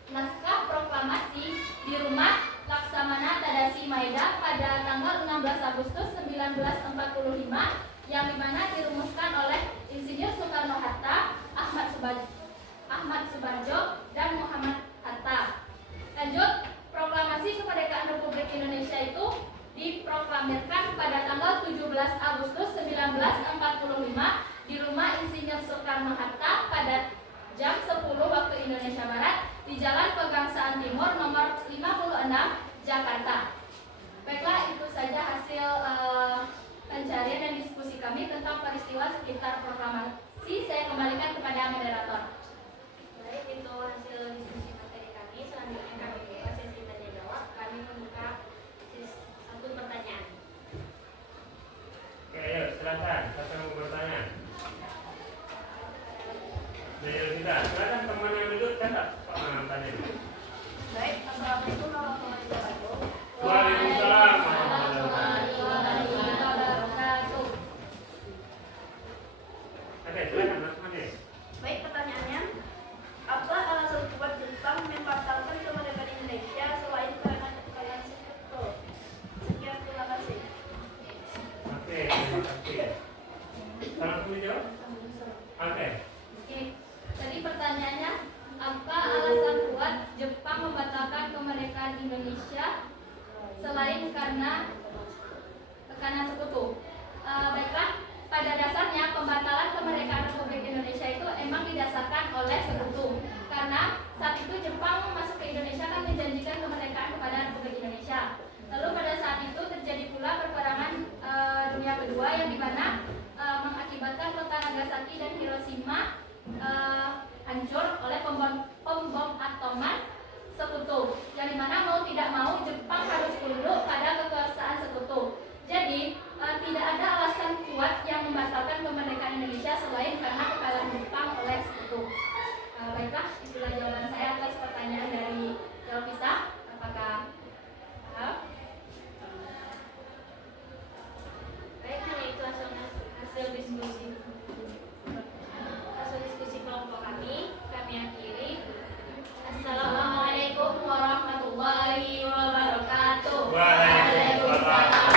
naskah proklamasi di rumah Laksamana Tadashi Maeda pada tanggal 16 Agustus 1945, yang dimana dirumuskan oleh Insinyur Soekarno-Hatta, Ahmad Subarjo, dan Muhammad Hatta. Lanjut, proklamasi kemerdekaan Republik Indonesia itu diproklamirkan pada tanggal 17 Agustus 1945 di rumah Insinyur Soekarno-Hatta pada jam 10 waktu Indonesia Barat di Jalan Pegangsaan Timur nomor 56, Jakarta. Baiklah, itu saja hasil pencarian dan diskusi kami tentang peristiwa sekitar proklamasi. Saya kembalikan kepada moderator. Baik, itu hasil diskusi materi kami. Selanjutnya kami buka sesi tanya jawab. Kami membuka satu pertanyaan. Oke, ayo silakan. Siapa yang mau bertanya? Silakan teman yang duduk catat tanya. Baik, assalamualaikum warahmatullahi wabarakatuh. Waalaikumsalam warahmatullahi Wabarakatuh. Oke, silakan langsung aja. Baik, pertanyaannya, apa alasan kuat Jepang membatalkan kemerdekaan Indonesia selain karena kekalahan sekutu? Sekian, terima kasih. Oke, terima kasih. Langsung dijawab? Oke. Tadi pertanyaannya, apa alasan kuat Jepang membatalkan kemerdekaan Indonesia selain karena tekanan sekutu? Baiklah, pada dasarnya pembatalan kemerdekaan Republik Indonesia itu emang didasarkan oleh sekutu. Karena saat itu Jepang masuk ke Indonesia kan menjanjikan kemerdekaan kepada Republik Indonesia. Lalu pada saat itu terjadi pula peperangan dunia kedua, yang dimana mengakibatkan kota Nagasaki dan Hiroshima hancur oleh pembom atoman sekutu, yang dimana mau tidak mau Jepang harus tunduk pada kekuasaan sekutu. Jadi tidak ada alasan kuat yang membatalkan kemerdekaan Indonesia selain karena kekalahan Jepang oleh sekutu. Baiklah, itulah jawaban saya atas pertanyaan dari Jelvita. Apakah paham? Baik, hanya itu hasil diskusi kelompok kami akhiri. Assalamualaikum warahmatullahi wabarakatuh. Waalaikumsalam.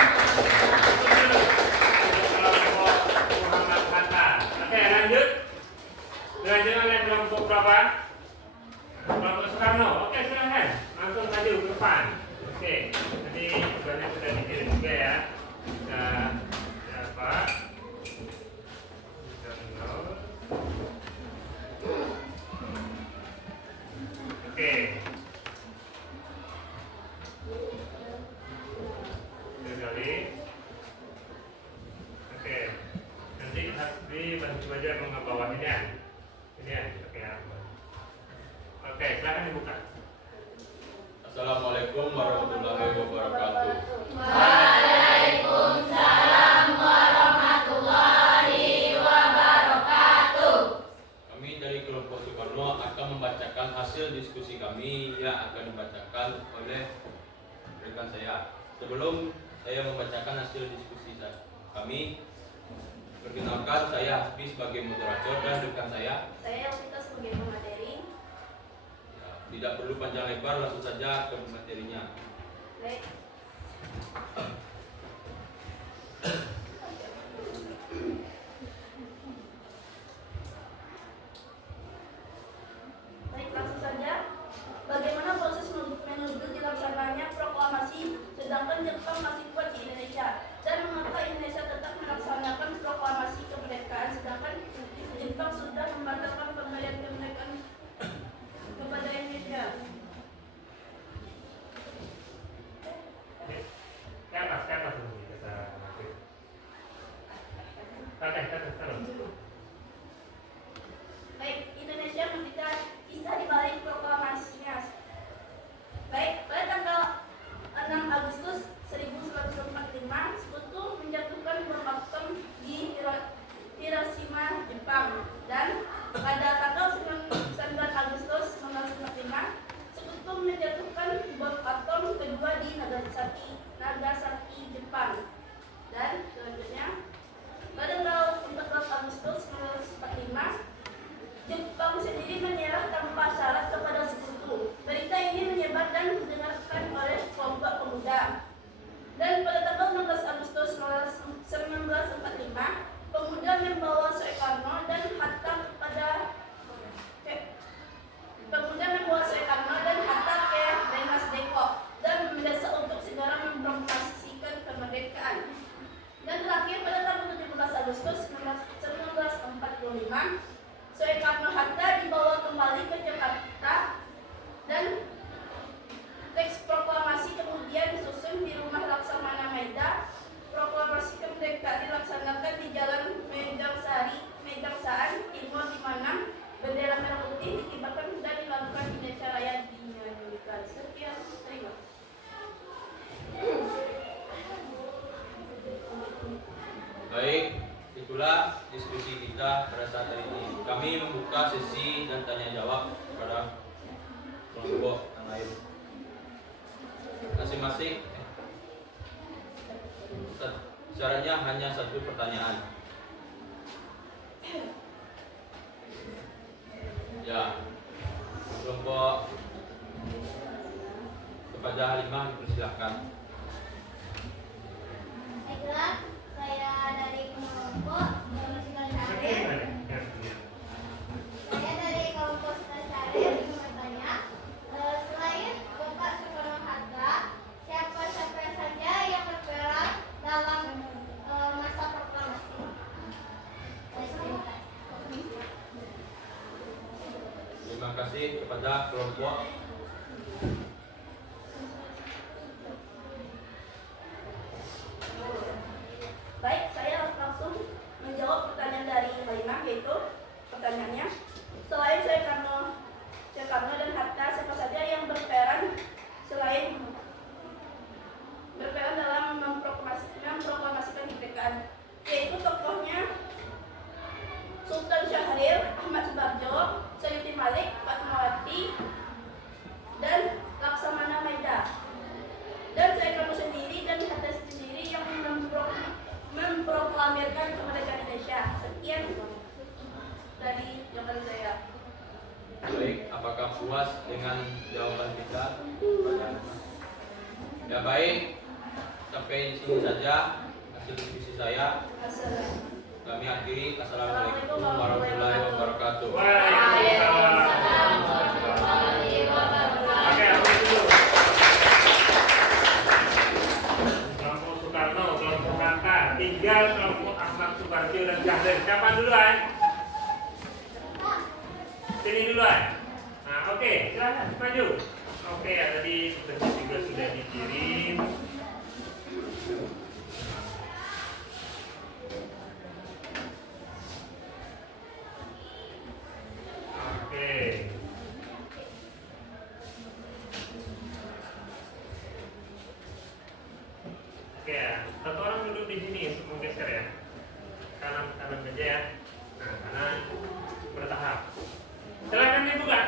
Muhammad Hatta. Oke, lanjut. Dilanjutkan oleh kelompok berapa? Kelompok Soekarno. Oke, silakan. Langsung maju ke depan. Oke, tadi banyak sudah dikirim juga ya. Apa? Oke. Sekali. Oke. Nanti Hasbi bantu aja mengebawahinya. Ini ya. Oke, silakan dibuka. Assalamualaikum warahmatullahi wabarakatuh. Waalaikumsalam warahmatullahi wabarakatuh. akan dibacakan oleh rekan saya. Sebelum saya membacakan hasil diskusi kami, perkenalkan saya Hasbi sebagai moderator dan rekan saya. Saya Elvita sebagai pemateri. Ya, tidak perlu panjang lebar, langsung saja ke materinya. Baik. Baik, langsung saja. Bagaimana proses menuju dilaksananya proklamasi sedangkan Jepang masih kuat di Indonesia, dan mengapa Indonesia tetap melaksanakan proklamasi kemerdekaan sedangkan Jepang sudah membatalkan pemberian kemerdekaan kepada Indonesia? Ke atas dulu kita masuk. Baik, Indonesia membaca kisah di balik proklamasinya. Baik, pada tanggal 6 Agustus 1945, Sekutu menjatuhkan bom atom di Hiroshima, Jepang. Dan pada tanggal 9 Agustus 1945, Sekutu menjatuhkan bom atom kedua di Nagasaki, Jepang. Dan selanjutnya, pada tanggal 14 Agustus 1945, Jepang sendiri menyerah tanpa syarat kepada Sekutu. Berita ini menyebar dan didengarkan oleh kelompok pemuda. Dan pada tanggal 16 Agustus 1945, pemuda membawa Soekarno dan Hatta ke Rengas Depok dan mendesak untuk segera memproklamasikan kemerdekaan. Dan terakhir pada tanggal 17 Agustus 1945, Soekarno-Hatta dibawa kembali ke Jakarta dan teks proklamasi kemudian disusun di rumah Laksamana Maida. Proklamasi kemerdekaan dilaksanakan di Jalan Megangsaan Timur di mana bendera merah putih dikibarkan dan dilakukan Indonesia Raya dinyanyikan. Sekian, terima. Baik, itulah diskusi kita pada saat hari ini. Kami membuka sesi dan tanya jawab kepada kelompok yang lain. Masing-masing syaratnya hanya satu pertanyaan. Ya, kelompok kepada Halimah dipersilakan. Baiklah, saya dari kelompok Sekretariat. Saya dari kelompok Sekretariat ingin bertanya, selain Bapak Soekarno-Hatta, siapa-siapa saja yang berperan dalam masa proklamasi? Terima kasih kepada kelompok. Baik, saya langsung menjawab pertanyaan dari Halimah, yaitu pertanyaannya, selain Soekarno dan Hatta, siapa saja yang berperan dalam memproklamasikan kemerdekaan? Yaitu tokohnya Sultan Syahrir, Ahmad Subarjo, Sayuti Malik, Fatmawati, dan Laksamana Maida. Dan Soekarno sendiri dan Hatta sendiri yang memproklamirkan kemerdekaan Indonesia. Sekian dari jawaban saya. Baik, apakah puas dengan jawaban kita? Ya baik, sampai di sini saja hasil diskusi saya. Kami akhiri. Assalamualaikum warahmatullahi wabarakatuh. Waalaikumsalam warahmatullahi wabarakatuh. Oke, aku dulu. Kelompok Soekarno, kelompok Hatta, tinggal kelompok Ahmad Subarjo dan Syahrir. Siapa duluan? Sini duluan. Nah, oke, silakan maju. Oke, ya tadi juga sudah dikirim. Oke. Oke ya, satu orang duduk di sini untuk menggeser ya. Kanan aja ya. Nah, kanan bertahap. Silakan dibuka.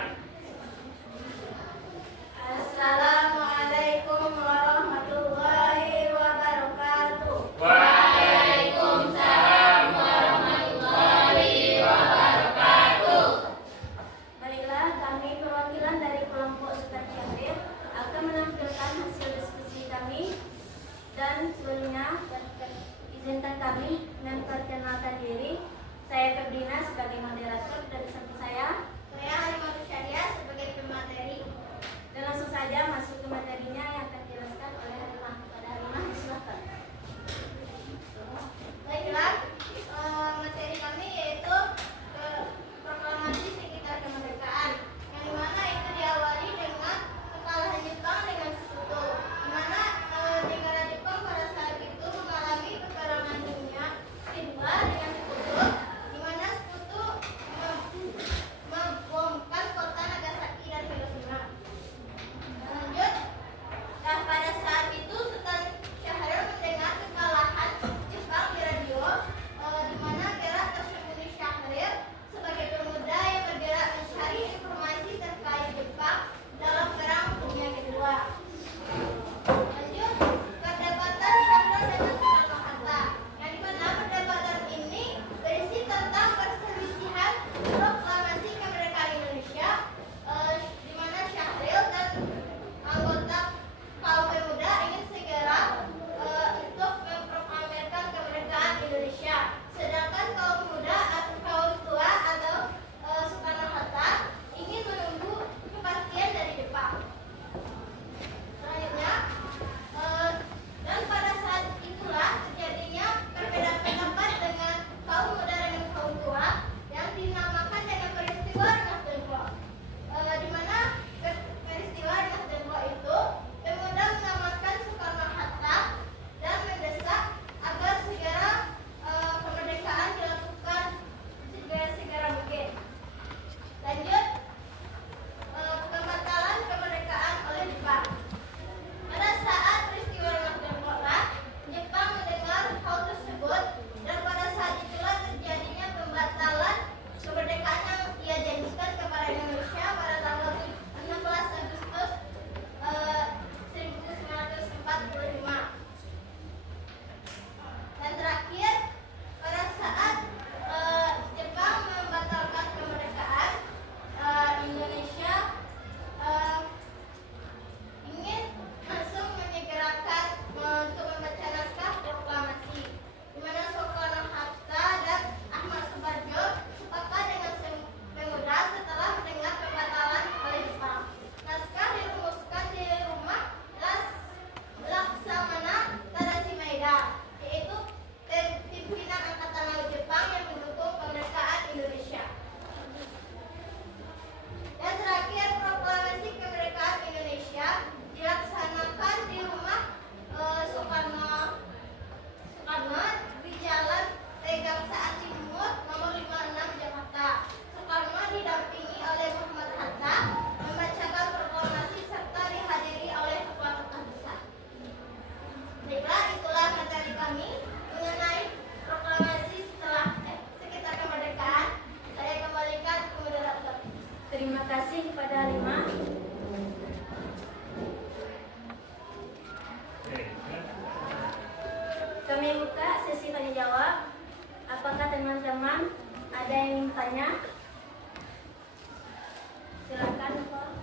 Silakan, Pak.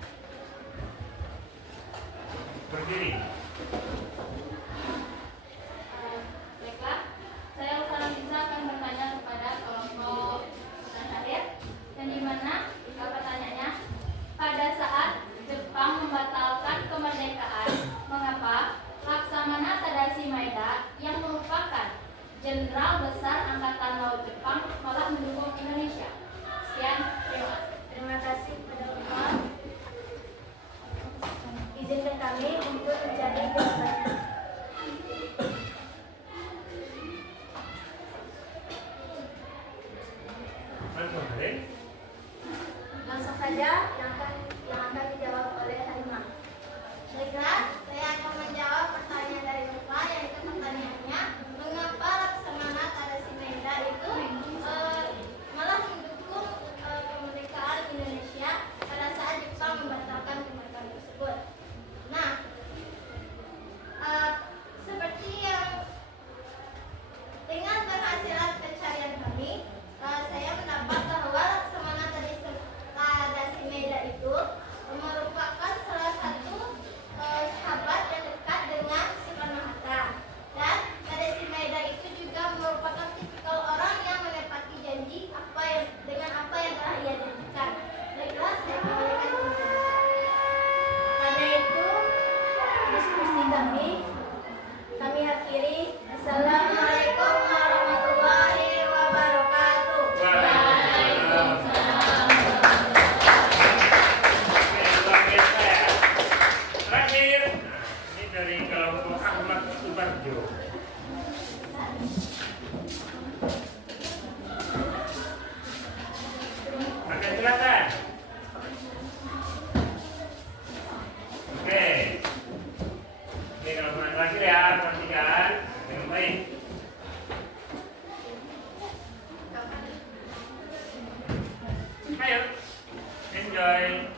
Berdiri. Baiklah, saya sekarang bisa akan bertanya kepada kelompok Sultan Syahrir. Dan di mana pertanyaannya, pada saat Jepang membatalkan kemerdekaan, mengapa Laksamana Tadashi Maeda yang merupakan Jenderal Besar Angkatan Laut Jepang malah mendukung Indonesia? Sekian, terima kasih. Terima kasih kepada Bapak. Izinkan kami untuk menjadi jawabannya. Langsung Harin. Langsung saja yang akan dijawab oleh Halimah. Baiklah, saya akan menjawab pertanyaan dari Bapak, yaitu pertanyaannya, mengapa Laksamana Tadashi Maeda itu malah mendukung kemerdekaan Indonesia pada saat Jepang membatalkan kemerdekaan tersebut. Nah, seperti yang dengan penghasilan pencarian kami, saya mendapat bahwa Laksamana Tadashi Maeda itu merupakan salah satu sahabat yang dekat dengan Soekarno-Hatta, dan Tadashi Maeda itu juga merupakan tipikal orang yang menepati janji dengan apa yang telah ia janjikan. Baiklah, saya kembalikan ke Bapak. Karena itu, diskusi kami akhiri. Assalamualaikum warahmatullahi wabarakatuh. Waalaikumsalam. Oke, luar biasa ya. Terakhir, ini dari kelompok Ahmad Subarjo. Oke, silakan. Oke. Ini kelompok yang terakhir ya, perhatikan dengan baik. Ayo, enjoy.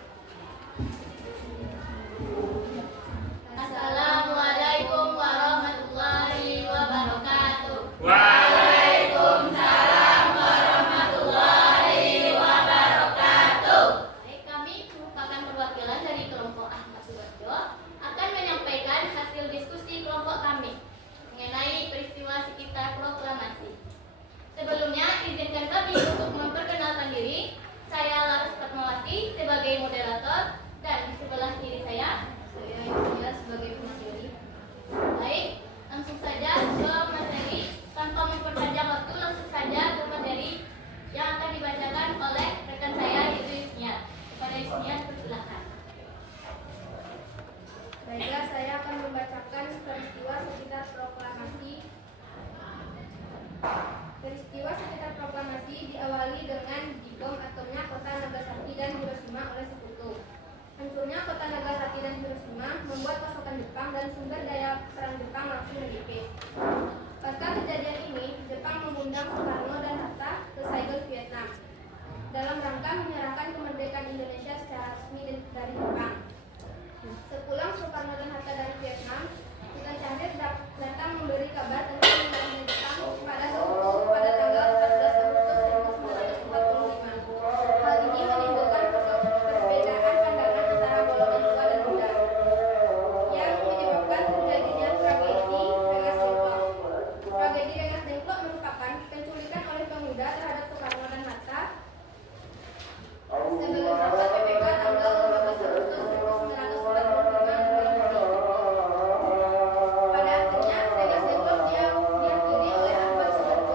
Assalamualaikum warahmatullahi wabarakatuh. Waalaikumsalam warahmatullahi wabarakatuh. Baik, kami merupakan perwakilan dari kelompok Ahmad Subarjo akan menyampaikan hasil diskusi kelompok kami mengenai peristiwa sekitar proklamasi. Sebelumnya, izinkan kami untuk memperkenalkan diri. Saya Laras Fatmawati sebagai moderator dan di sebelah kiri saya sebagai pemateri. Baik, langsung saja ke materi. Tanpa memperpanjang waktu, langsung saja ke materi yang akan dibacakan oleh rekan saya, yaitu Isniat. Kepada Isniat, persilakan. Baiklah, saya akan membacakan peristiwa sekitar proklamasi. Peristiwa sekitar proklamasi diawali dengan dibom atomnya kota Nagasaki dan Hiroshima oleh sekutu. Hancurnya kota Nagasaki dan Hiroshima membuat pasukan Jepang dan sumber daya perang Jepang langsung menipis. Pasca kejadian ini, Jepang mengundang Soekarno dan Hatta ke Saigon, Vietnam, dalam rangka menyerahkan kemerdekaan Indonesia secara resmi dari Jepang. Sepulang Soekarno dan Hatta dari Vietnam, Sultan Syahrir datang memberi kabar tentang menyerahnya Jepang pada tanggal 14 Agustus 1945. Hal ini menimbulkan perbedaan pandangan antara golongan tua dan muda, yang menyebabkan terjadinya tragedi Rengas Dengklok. Tragedi Rengas Dengklok merupakan penculikan oleh pemuda terhadap Soekarno dan Hatta sebelum rapat PPK tanggal 15 Agustus 1945 dalam hati. Pada akhirnya Rengas Dengklok diakhiri oleh Ahmad Subarjo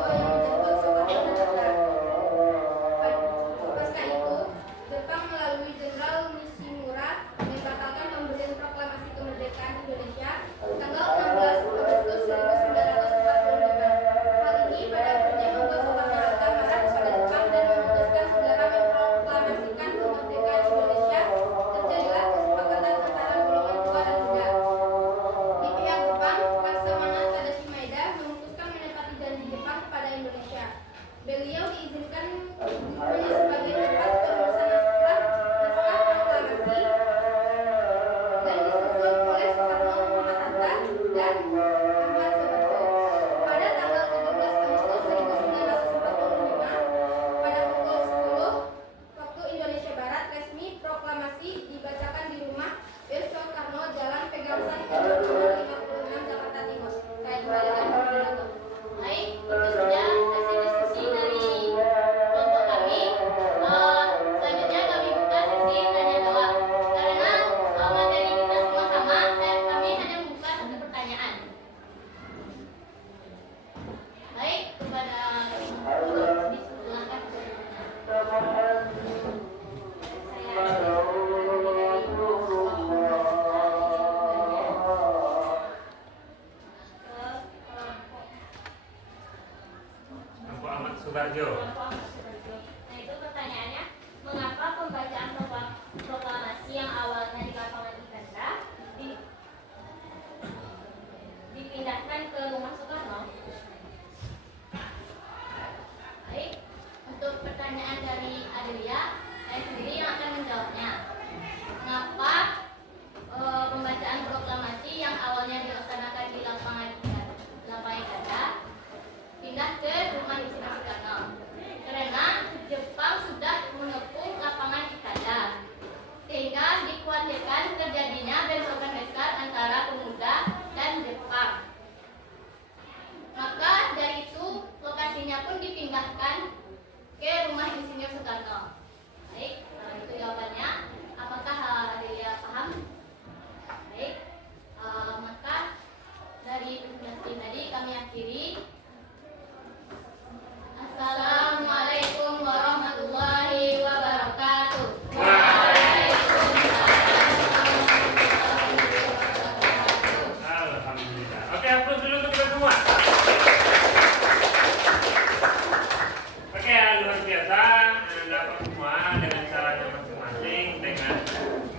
semua dengan caranya masing-masing, dengan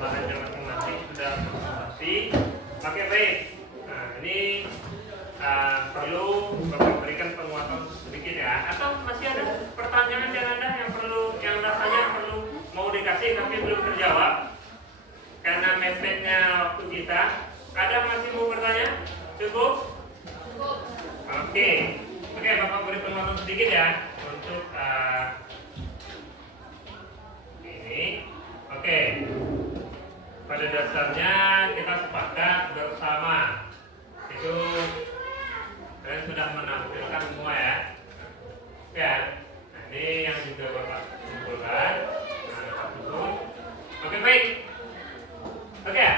bahannya masing-masing sudah presentasi. Oke, baik. Nah, ini perlu Bapak berikan penguatan sedikit ya. Atau masih ada pertanyaan yang Anda yang perlu, yang rasanya perlu mau dikasih tapi belum terjawab karena mepetnya waktu kita. Ada masih mau bertanya? Cukup? Oke. Oke, Bapak beri penguatan sedikit ya untuk ini. Oke. Pada dasarnya kita sepakat bersama itu kalian sudah menampilkan semua ya. Ya. Nah, ini yang juga Bapak kumpulkan. Oke, baik. Oke.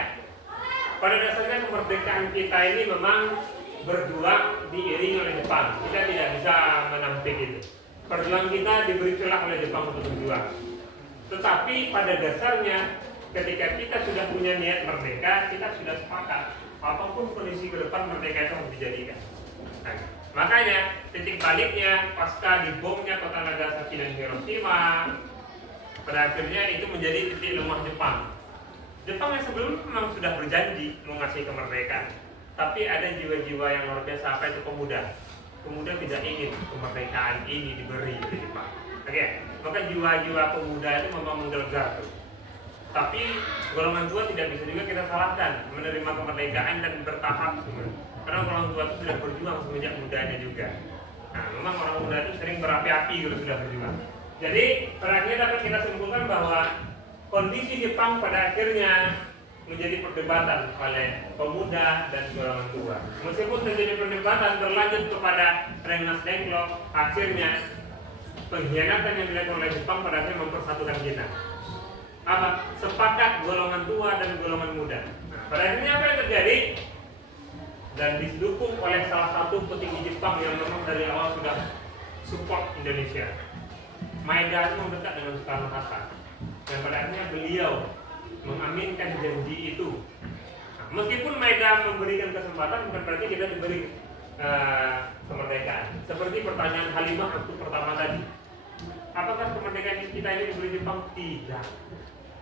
Pada dasarnya kemerdekaan kita ini memang berjuang diiringi oleh Jepang. Kita tidak bisa menampik itu. Perjuangan kita diberi celah oleh Jepang untuk berjuang. Tetapi pada dasarnya ketika kita sudah punya niat merdeka, kita sudah sepakat apapun kondisi ke depan merdeka itu harus dijadikan. Nah, makanya titik baliknya pasca dibomnya kota Nagasaki dan Hiroshima, pada akhirnya itu menjadi titik lemah Jepang. Jepang yang sebelumnya memang sudah berjanji mau ngasih kemerdekaan, tapi ada jiwa-jiwa yang luar biasa, apa itu pemuda. Pemuda tidak ingin kemerdekaan ini diberi oleh Jepang. Oke, maka jiwa-jiwa pemuda itu memang menggelegar tuh. Tapi golongan tua tidak bisa juga kita salahkan menerima kemerdekaan dan bertahap semua. Karena golongan tua itu sudah berjuang semenjak mudanya juga. Nah, memang orang muda itu sering berapi-api kalau sudah berjuang. Jadi terakhir dapat kita simpulkan bahwa kondisi Jepang pada akhirnya menjadi perdebatan oleh pemuda dan golongan tua. Meskipun terjadi perdebatan berlanjut kepada Rengas Dengklok, akhirnya pengkhianatan yang dilakukan oleh Jepang pada akhirnya mempersatukan kita. Apa? Sepakat golongan tua dan golongan muda. Nah, pada akhirnya apa yang terjadi? Dan didukung oleh salah satu petinggi Jepang yang memang dari awal sudah support Indonesia. Maeda itu mendekat dengan Soekarno-Hatta. Dan pada akhirnya beliau mengaminkan janji itu. Nah, meskipun Maeda memberikan kesempatan, bukan berarti kita diberi kemerdekaan. Seperti pertanyaan Halimah waktu pertama tadi, apakah kemerdekaan kita ini diberi Jepang? Tidak.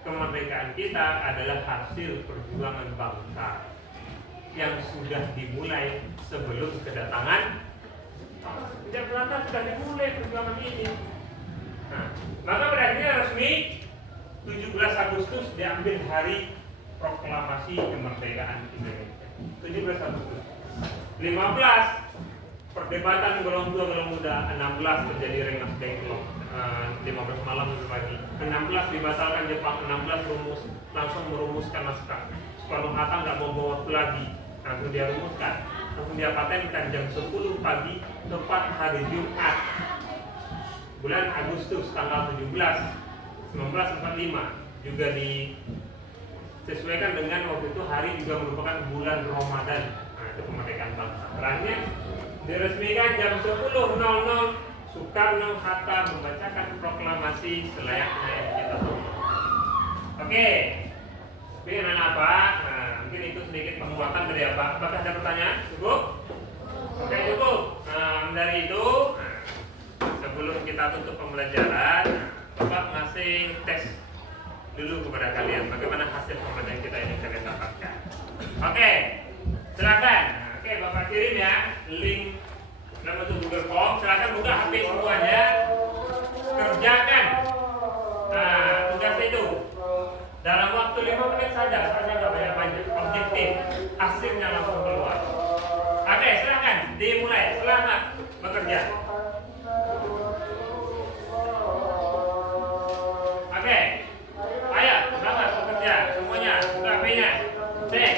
Kemerdekaan kita adalah hasil perjuangan bangsa yang sudah dimulai sebelum kedatangan Hindia Belanda. Sudah dimulai perjuangan ini. Nah, maka pada akhirnya resmi 17 Agustus diambil hari proklamasi kemerdekaan Indonesia. 17 Agustus. 15 perdebatan golongan tua golongan muda. 16 terjadi Rengas Dengklok. 15 malam itu pagi. 16 dibatalkan Jepang. 16 langsung merumuskan naskah. Soekarno-Hatta nggak mau bawa waktu lagi. Langsung dia rumuskan. Langsung dia patenkan jam 10 pagi tepat hari Jumat bulan Agustus tanggal 17 1945 juga disesuaikan dengan waktu itu hari juga merupakan bulan Ramadan. Nah, itu kemerdekaan bangsa. Terakhir diresmikan jam 10.00 Soekarno-Hatta membacakan proklamasi selayaknya yang kita tahu. Oke, bagaimana apa? Nah, mungkin itu sedikit penguatan dari apa? Apakah ada pertanyaan? Cukup? Oke, cukup. Nah, dari itu, sebelum kita tutup pembelajaran, Bapak ngasih tes dulu kepada kalian bagaimana hasil pembelajaran kita ini kalian dapatkan. Oke, silakan. Oke, Bapak kirim ya link dalam bentuk Google Form. Silakan buka HP semuanya, kerjakan. Nah, tugas itu dalam waktu 5 menit saja nggak banyak objektif, hasilnya langsung keluar. Oke, silakan dimulai. Selamat bekerja. Oke, ayo selamat bekerja semuanya. Buka HP-nya. Cek.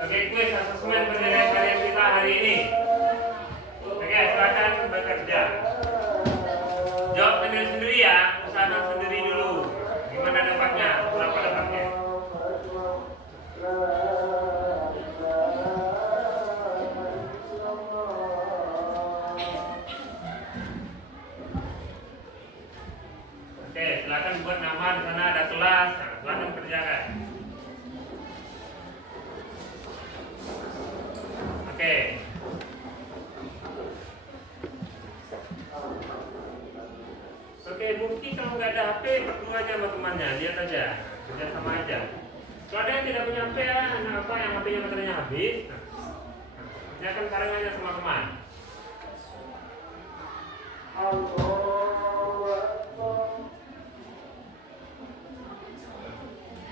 Oke, kuis asesmen penilaian kalian kita hari ini. Oke, silakan bekerja. Jawab sendiri-sendiri ya, usahakan sendiri dulu. Gimana dapatnya? Berapa dapatnya? Oke, silakan buat nama di sana ada kelas. Nah, silakan kerjakan. Oke. Oke, bukti kalau nggak ada HP berdua aja sama temannya, lihat aja, kerja sama aja. Kalau ada yang tidak punya HP ya, apa yang HP-nya baterainya habis, kerjakan bareng aja sama teman.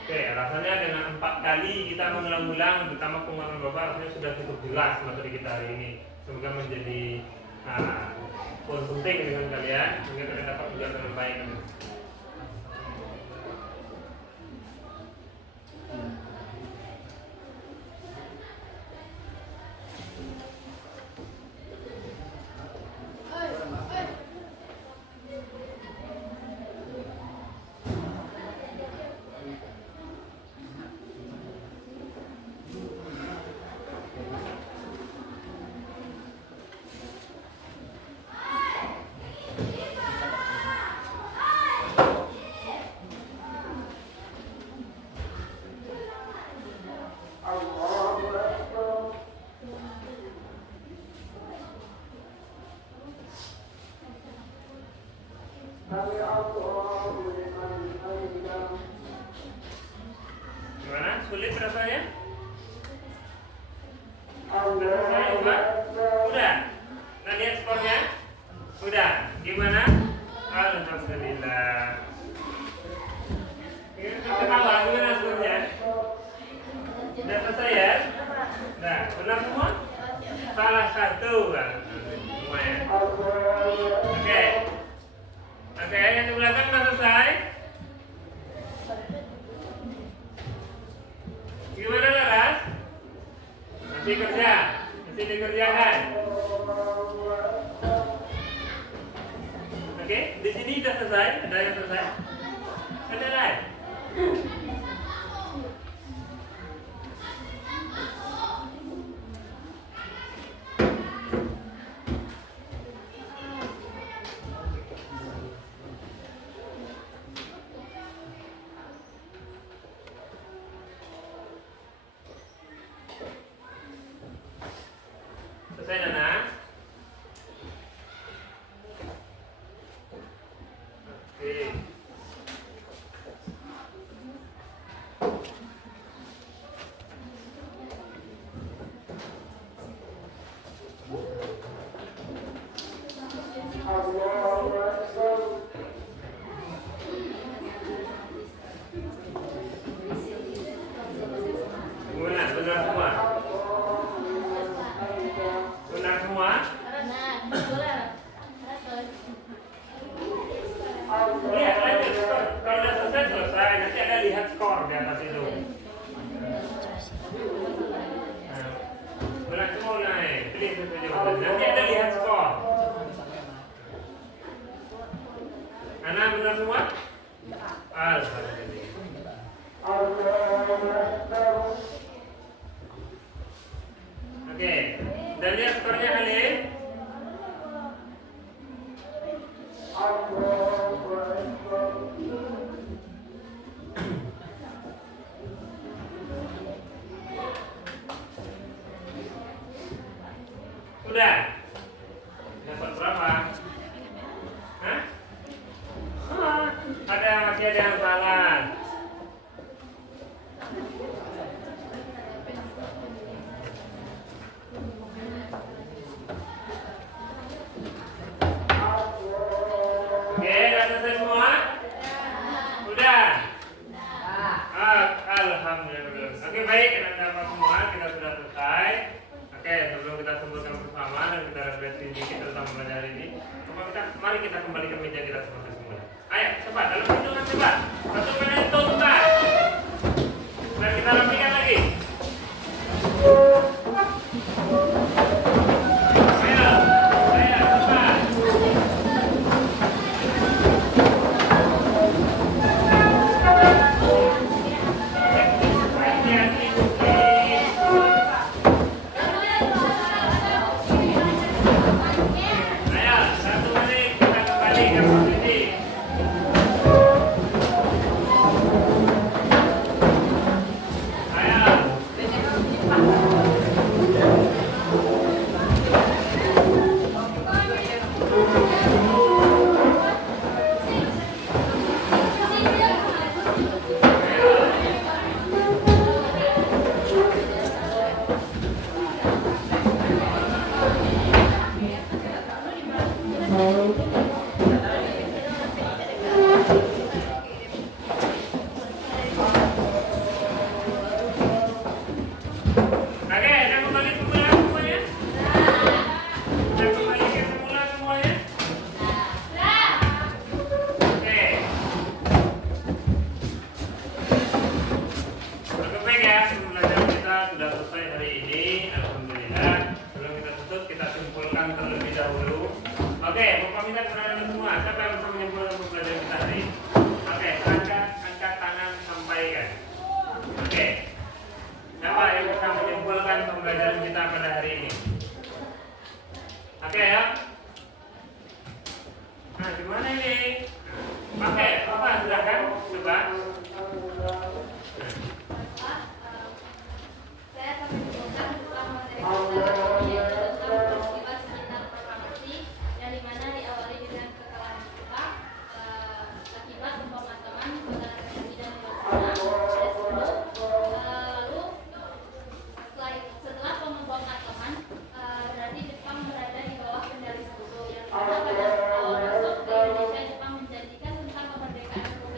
Oke, rasanya dengan 4 kali kita mengulang-ulang, terutama pengulangan Bapak, rasanya sudah cukup jelas materi kita hari ini. Semoga menjadi poin penting dengan kalian, sehingga kalian dapat menjawab dengan baik. Gimana? Sulit rasanya? Udah? Nah, lihat skornya? Udah? Gimana? Alhamdulillah. Ketawa, gimana skornya? Udah selesai ya? Nah, benar semua? Salah satu kan? Semua ya? Oke. Oke, yang di belakang udah selesai? Gimana Laras? Masih kerja? Masih dikerjakan? Oke, di sini sudah selesai? Ada yang selesai? Ada lain? Selesai Nana? Oke. Gimana? Benar semua? Benar semua? Lihat lanjut skor. Kalau udah selesai, selesai. Nanti ada lihat skor di atas itu. Nah, benar semua naik. Pilih satu jawaban. Nanti ada lihat skor. Anak benar semua? Alhamdulillah. Oke, dan lihat skornya Halil. Udah? Dapat berapa? Hah? Masih ada yang salah. Oke, udah selesai semua? Udah? Alhamdulillah. Oke, baik, anak-anak semua, kita sudah selesai. Oke, sebelum kita sebutkan bersama dan kita refleksi sedikit tentang pelajaran ini, mari kita kembali ke meja kita seperti semula. Ayo, cepat, dalam hitungan cepat. 1 menit tuntas. Dan kita rapikan lagi. Ayo, 1 menit kita kembali ke posisi.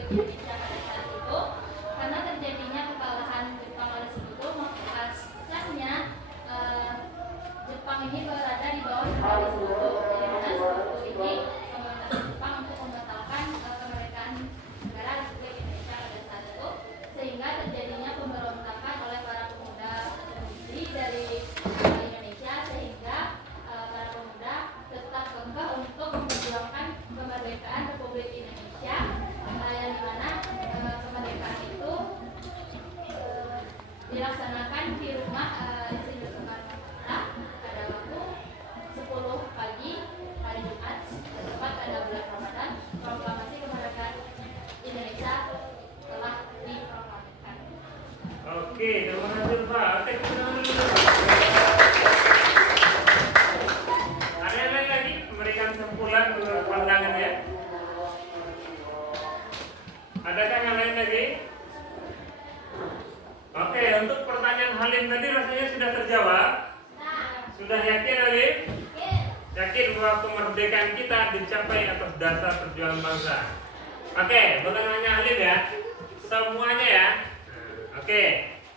Indonesia pada saat itu. Karena terjadinya kekalahan Jepang oleh Sekutu, makanya Jepang ini berada di bawah kendali Sekutu. Di mana Sekutu ini memerintahkan Jepang untuk membatalkan kemerdekaan negara Republik Indonesia pada saat itu, sehingga terjadinya pemberontakan oleh para pemuda pemudi dari Indonesia, sehingga para pemuda tetap kekeh untuk memperjuangkan kemerdekaan Republik Indonesia, yang dimana kemerdekaan itu dilaksanakan di rumah Insinyur Soekarno-Hatta pada waktu 10 pagi hari Jumat, tepat pada bulan Ramadan. Proklamasi kemerdekaan Indonesia telah diproklamasikan. Oke, terima kasih Pak. Oke, ada yang lain lagi memberikan simpulan menurut pandangan ya? Adakah yang lain lagi? Oke, untuk pertanyaan Halim tadi rasanya sudah terjawab. Sudah yakin Halim? Yakin bahwa kemerdekaan kita dicapai atas dasar perjuangan bangsa. Oke, bukan hanya Halim ya, semuanya ya. Oke,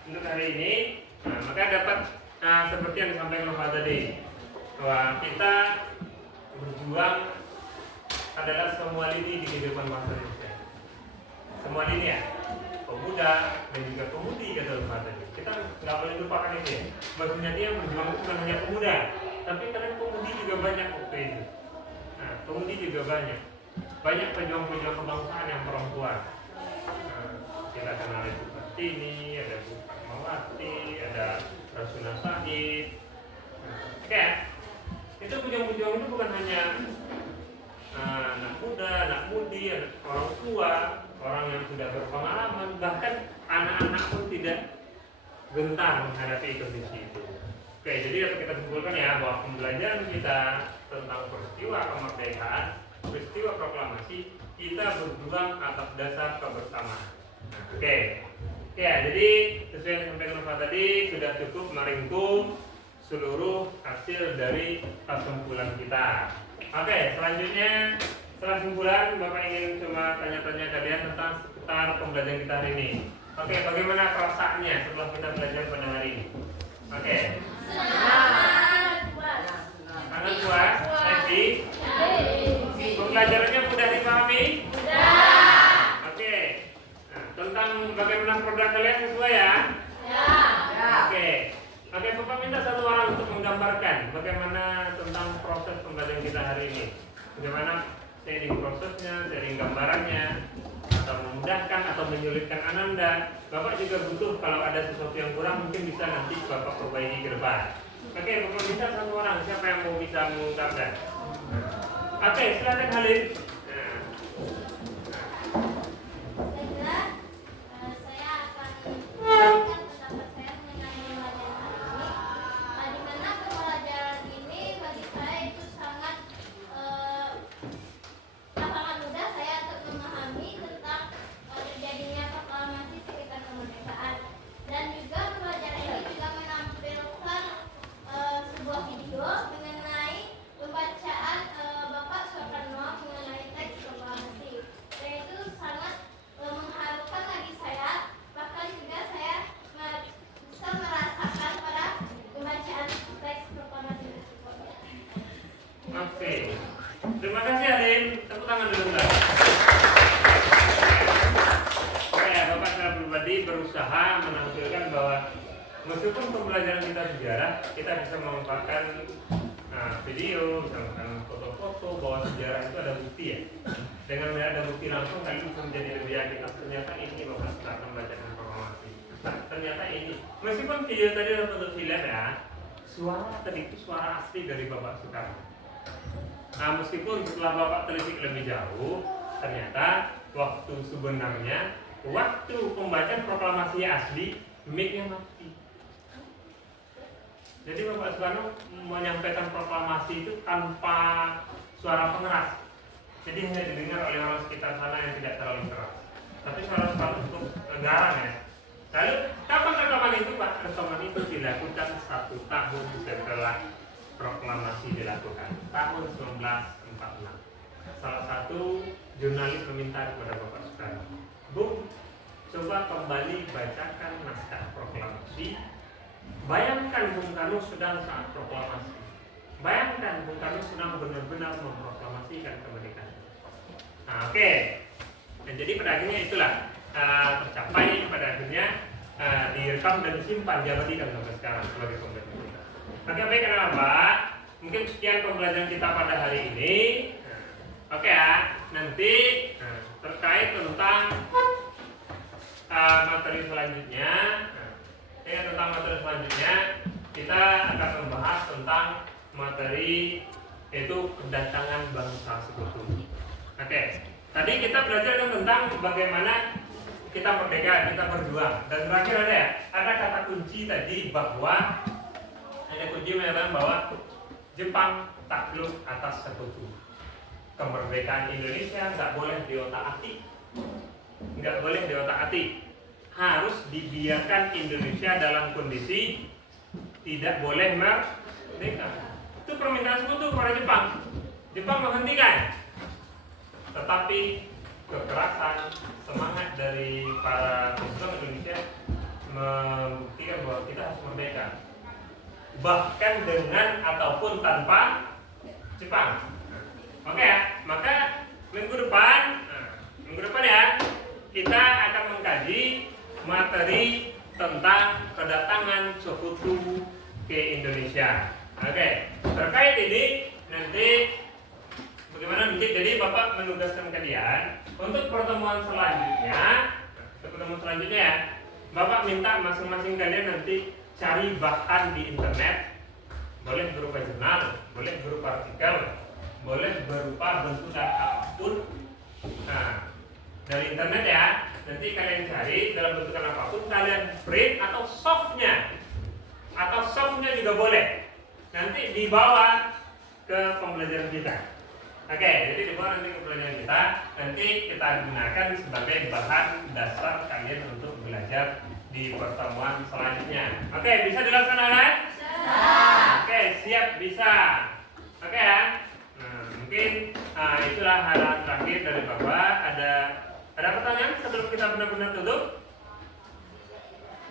untuk hari ini, maka dapat seperti yang disampaikan Pak tadi, bahwa kita berjuang adalah semua lini di kehidupan bangsa Indonesia. Semua lini ya, pemuda dan juga pemudi kata Pak tadi. Kita nggak boleh lupakan itu ya. Maksudnya dia berjuang itu bukan hanya pemuda, tapi karena pemudi juga banyak waktu itu. Nah, pemudi juga banyak pejuang-pejuang kebangsaan yang perempuan. Kita kenal itu Kartini, ada Bu Fatmawati, ada Rasuna Said. Oke, itu pejuang-pejuang itu bukan hanya anak muda, anak mudi, orang tua, orang yang sudah berpengalaman, bahkan anak-anak pun tidak gentar menghadapi kondisi itu. Oke, jadi dapat kita simpulkan ya bahwa pembelajaran kita tentang peristiwa kemerdekaan, peristiwa proklamasi, kita berjuang atas dasar kebersamaan. Nah, oke, ya jadi sesuai yang disampaikan Pak tadi sudah cukup meringkum seluruh hasil dari kesimpulan kita. Oke, selanjutnya setelah simpulan Bapak ingin cuma tanya-tanya kalian tentang seputar pembelajaran kita hari ini. Oke, bagaimana perasaannya setelah kita belajar pada hari ini? Oke. Sangat puas, happy. Pembelajarannya mudah dipahami? Oke. Nah, tentang bagaimana produk kalian sesuai ya? Oke. Oke, Bapak minta satu orang untuk menggambarkan bagaimana tentang proses pembelajaran kita hari ini. Bagaimana sharing prosesnya, sharing gambarannya, atau memudahkan atau menyulitkan Ananda. Bapak juga butuh kalau ada sesuatu yang kurang mungkin bisa nanti Bapak perbaiki ke depan. Oke, Bapak minta satu orang, siapa yang mau bisa mengungkapkan? Oke, silakan Halim. Saya akan menyampaikan pendapat saya mengenai pembelajaran hari ini. Di mana pembelajaran ini bagi saya itu sangat mudah saya untuk memahami tentang terjadinya proklamasi sekitar kemerdekaan, dan juga pembelajaran ini juga menampilkan sebuah video mengenai pembacaan Bapak Soekarno mengenai teks proklamasi, dan itu sangat mengharukan bagi saya, bahkan juga saya bisa merasakan pada pembacaan teks proklamasi tersebut. Oke. Terima kasih Halim. Tepuk tangan dulu Mbak. Oke, Bapak secara pribadi berusaha menampilkan bahwa meskipun pembelajaran kita sejarah, kita bisa memanfaatkan video, misalkan foto-foto bahwa sejarah itu ada bukti ya. Dengan melihat ada bukti langsung kan bisa menjadi lebih yakin. Ternyata ini Bapak setelah membacakan proklamasi. Nah, ternyata ini. Meskipun video tadi dalam bentuk film ya, suara tadi itu suara asli dari Bapak Soekarno. Nah, meskipun setelah Bapak telisik lebih jauh, ternyata waktu sebenarnya waktu pembacaan proklamasi asli, mic-nya mati. Jadi Bapak Soekarno menyampaikan proklamasi itu tanpa suara pengeras. Jadi hanya didengar oleh orang sekitar sana yang tidak terlalu keras. Tapi suara Soekarno cukup garang ya. Lalu kapan rekaman itu Pak? Rekaman itu dilakukan 1 tahun setelah proklamasi dilakukan, tahun 1946. Salah satu jurnalis meminta kepada Bapak Soekarno sekarang. Bung, coba kembali bacakan naskah proklamasi. Bayangkan Bung Karno sedang saat proklamasi. Bayangkan Bung Karno sedang benar-benar memproklamasikan kemerdekaan. Nah, oke. Dan jadi pada akhirnya itulah tercapai pada akhirnya direkam dan disimpan diabadikan sampai sekarang sebagai pembelajaran kita. Oke, baik anak-anak. Mungkin sekian pembelajaran kita pada hari ini. Oke ya, nanti terkait tentang materi selanjutnya, kita akan membahas tentang materi yaitu kedatangan bangsa sekutu. Oke, tadi kita belajar tentang bagaimana kita merdeka, kita berjuang, dan terakhir ada kata kunci tadi bahwa ada kunci menyatakan bahwa Jepang takluk atas sekutu. Kemerdekaan Indonesia nggak boleh diotak-atik, harus dibiarkan Indonesia dalam kondisi tidak boleh merdeka. Itu permintaan sekutu kepada Jepang. Jepang menghentikan, tetapi kekerasan semangat dari para pejuang Indonesia membuktikan bahwa kita harus merdeka, bahkan dengan ataupun tanpa Jepang. Oke ya, maka minggu depan ya kita akan mengkaji materi tentang kedatangan sekutu ke Indonesia. Oke, terkait ini nanti bagaimana nanti, jadi Bapak menugaskan kalian untuk pertemuan selanjutnya ya, Bapak minta masing-masing kalian nanti cari bahan di internet, boleh berupa jurnal, boleh berupa artikel, boleh berupa bentukan apapun. Nah, dari internet ya, nanti kalian cari dalam bentukan apapun, kalian print atau softnya juga boleh. Nanti dibawa ke pembelajaran kita. Oke, jadi dibawa nanti ke pembelajaran kita. Nanti kita gunakan sebagai bahan dasar kalian untuk belajar di pertemuan selanjutnya. Oke, bisa dilaksanakan? Oke, siap, bisa. Oke ya. Mungkin itulah hal terakhir dari Bapak. Ada pertanyaan sebelum kita benar-benar tutup?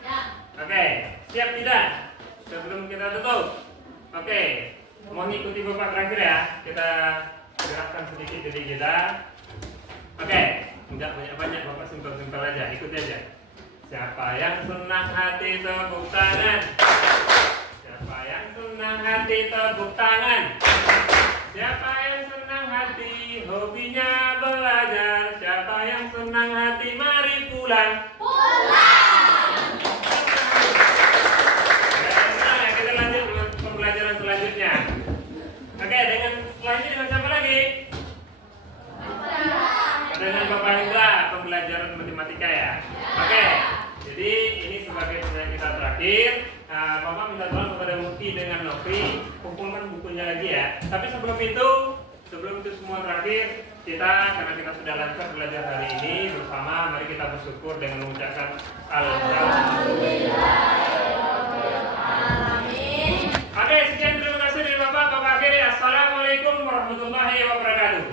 Ya. Oke, siap tidak? Sebelum kita tutup. Oke, mohon ikuti Bapak terakhir ya. Kita gerakkan sedikit diri kita. Oke, enggak banyak-banyak, Bapak simpel-simpel aja, ikuti aja. Siapa yang senang hati tepuk tangan? Siapa yang senang hati tepuk tangan? Siapa yang senang hati hobinya belajar? Siapa yang senang hati mari pulang? Ya, kita lanjut ke pembelajaran selanjutnya. Oke, selanjutnya dengan siapa lagi? Dengan Bapak Hendra, pembelajaran matematika ya. Oke, jadi ini sebagai pembelajaran kita terakhir. Bapak minta tolong kepada Mufi dengan Novi kumpulkan bukunya lagi ya. Tapi sebelum itu semua terakhir, karena kita sudah lancar belajar hari ini bersama, mari kita bersyukur dengan mengucapkan alhamdulillah. Oke, sekian, terima kasih dari Bapak akhiri. Assalamualaikum warahmatullahi wabarakatuh.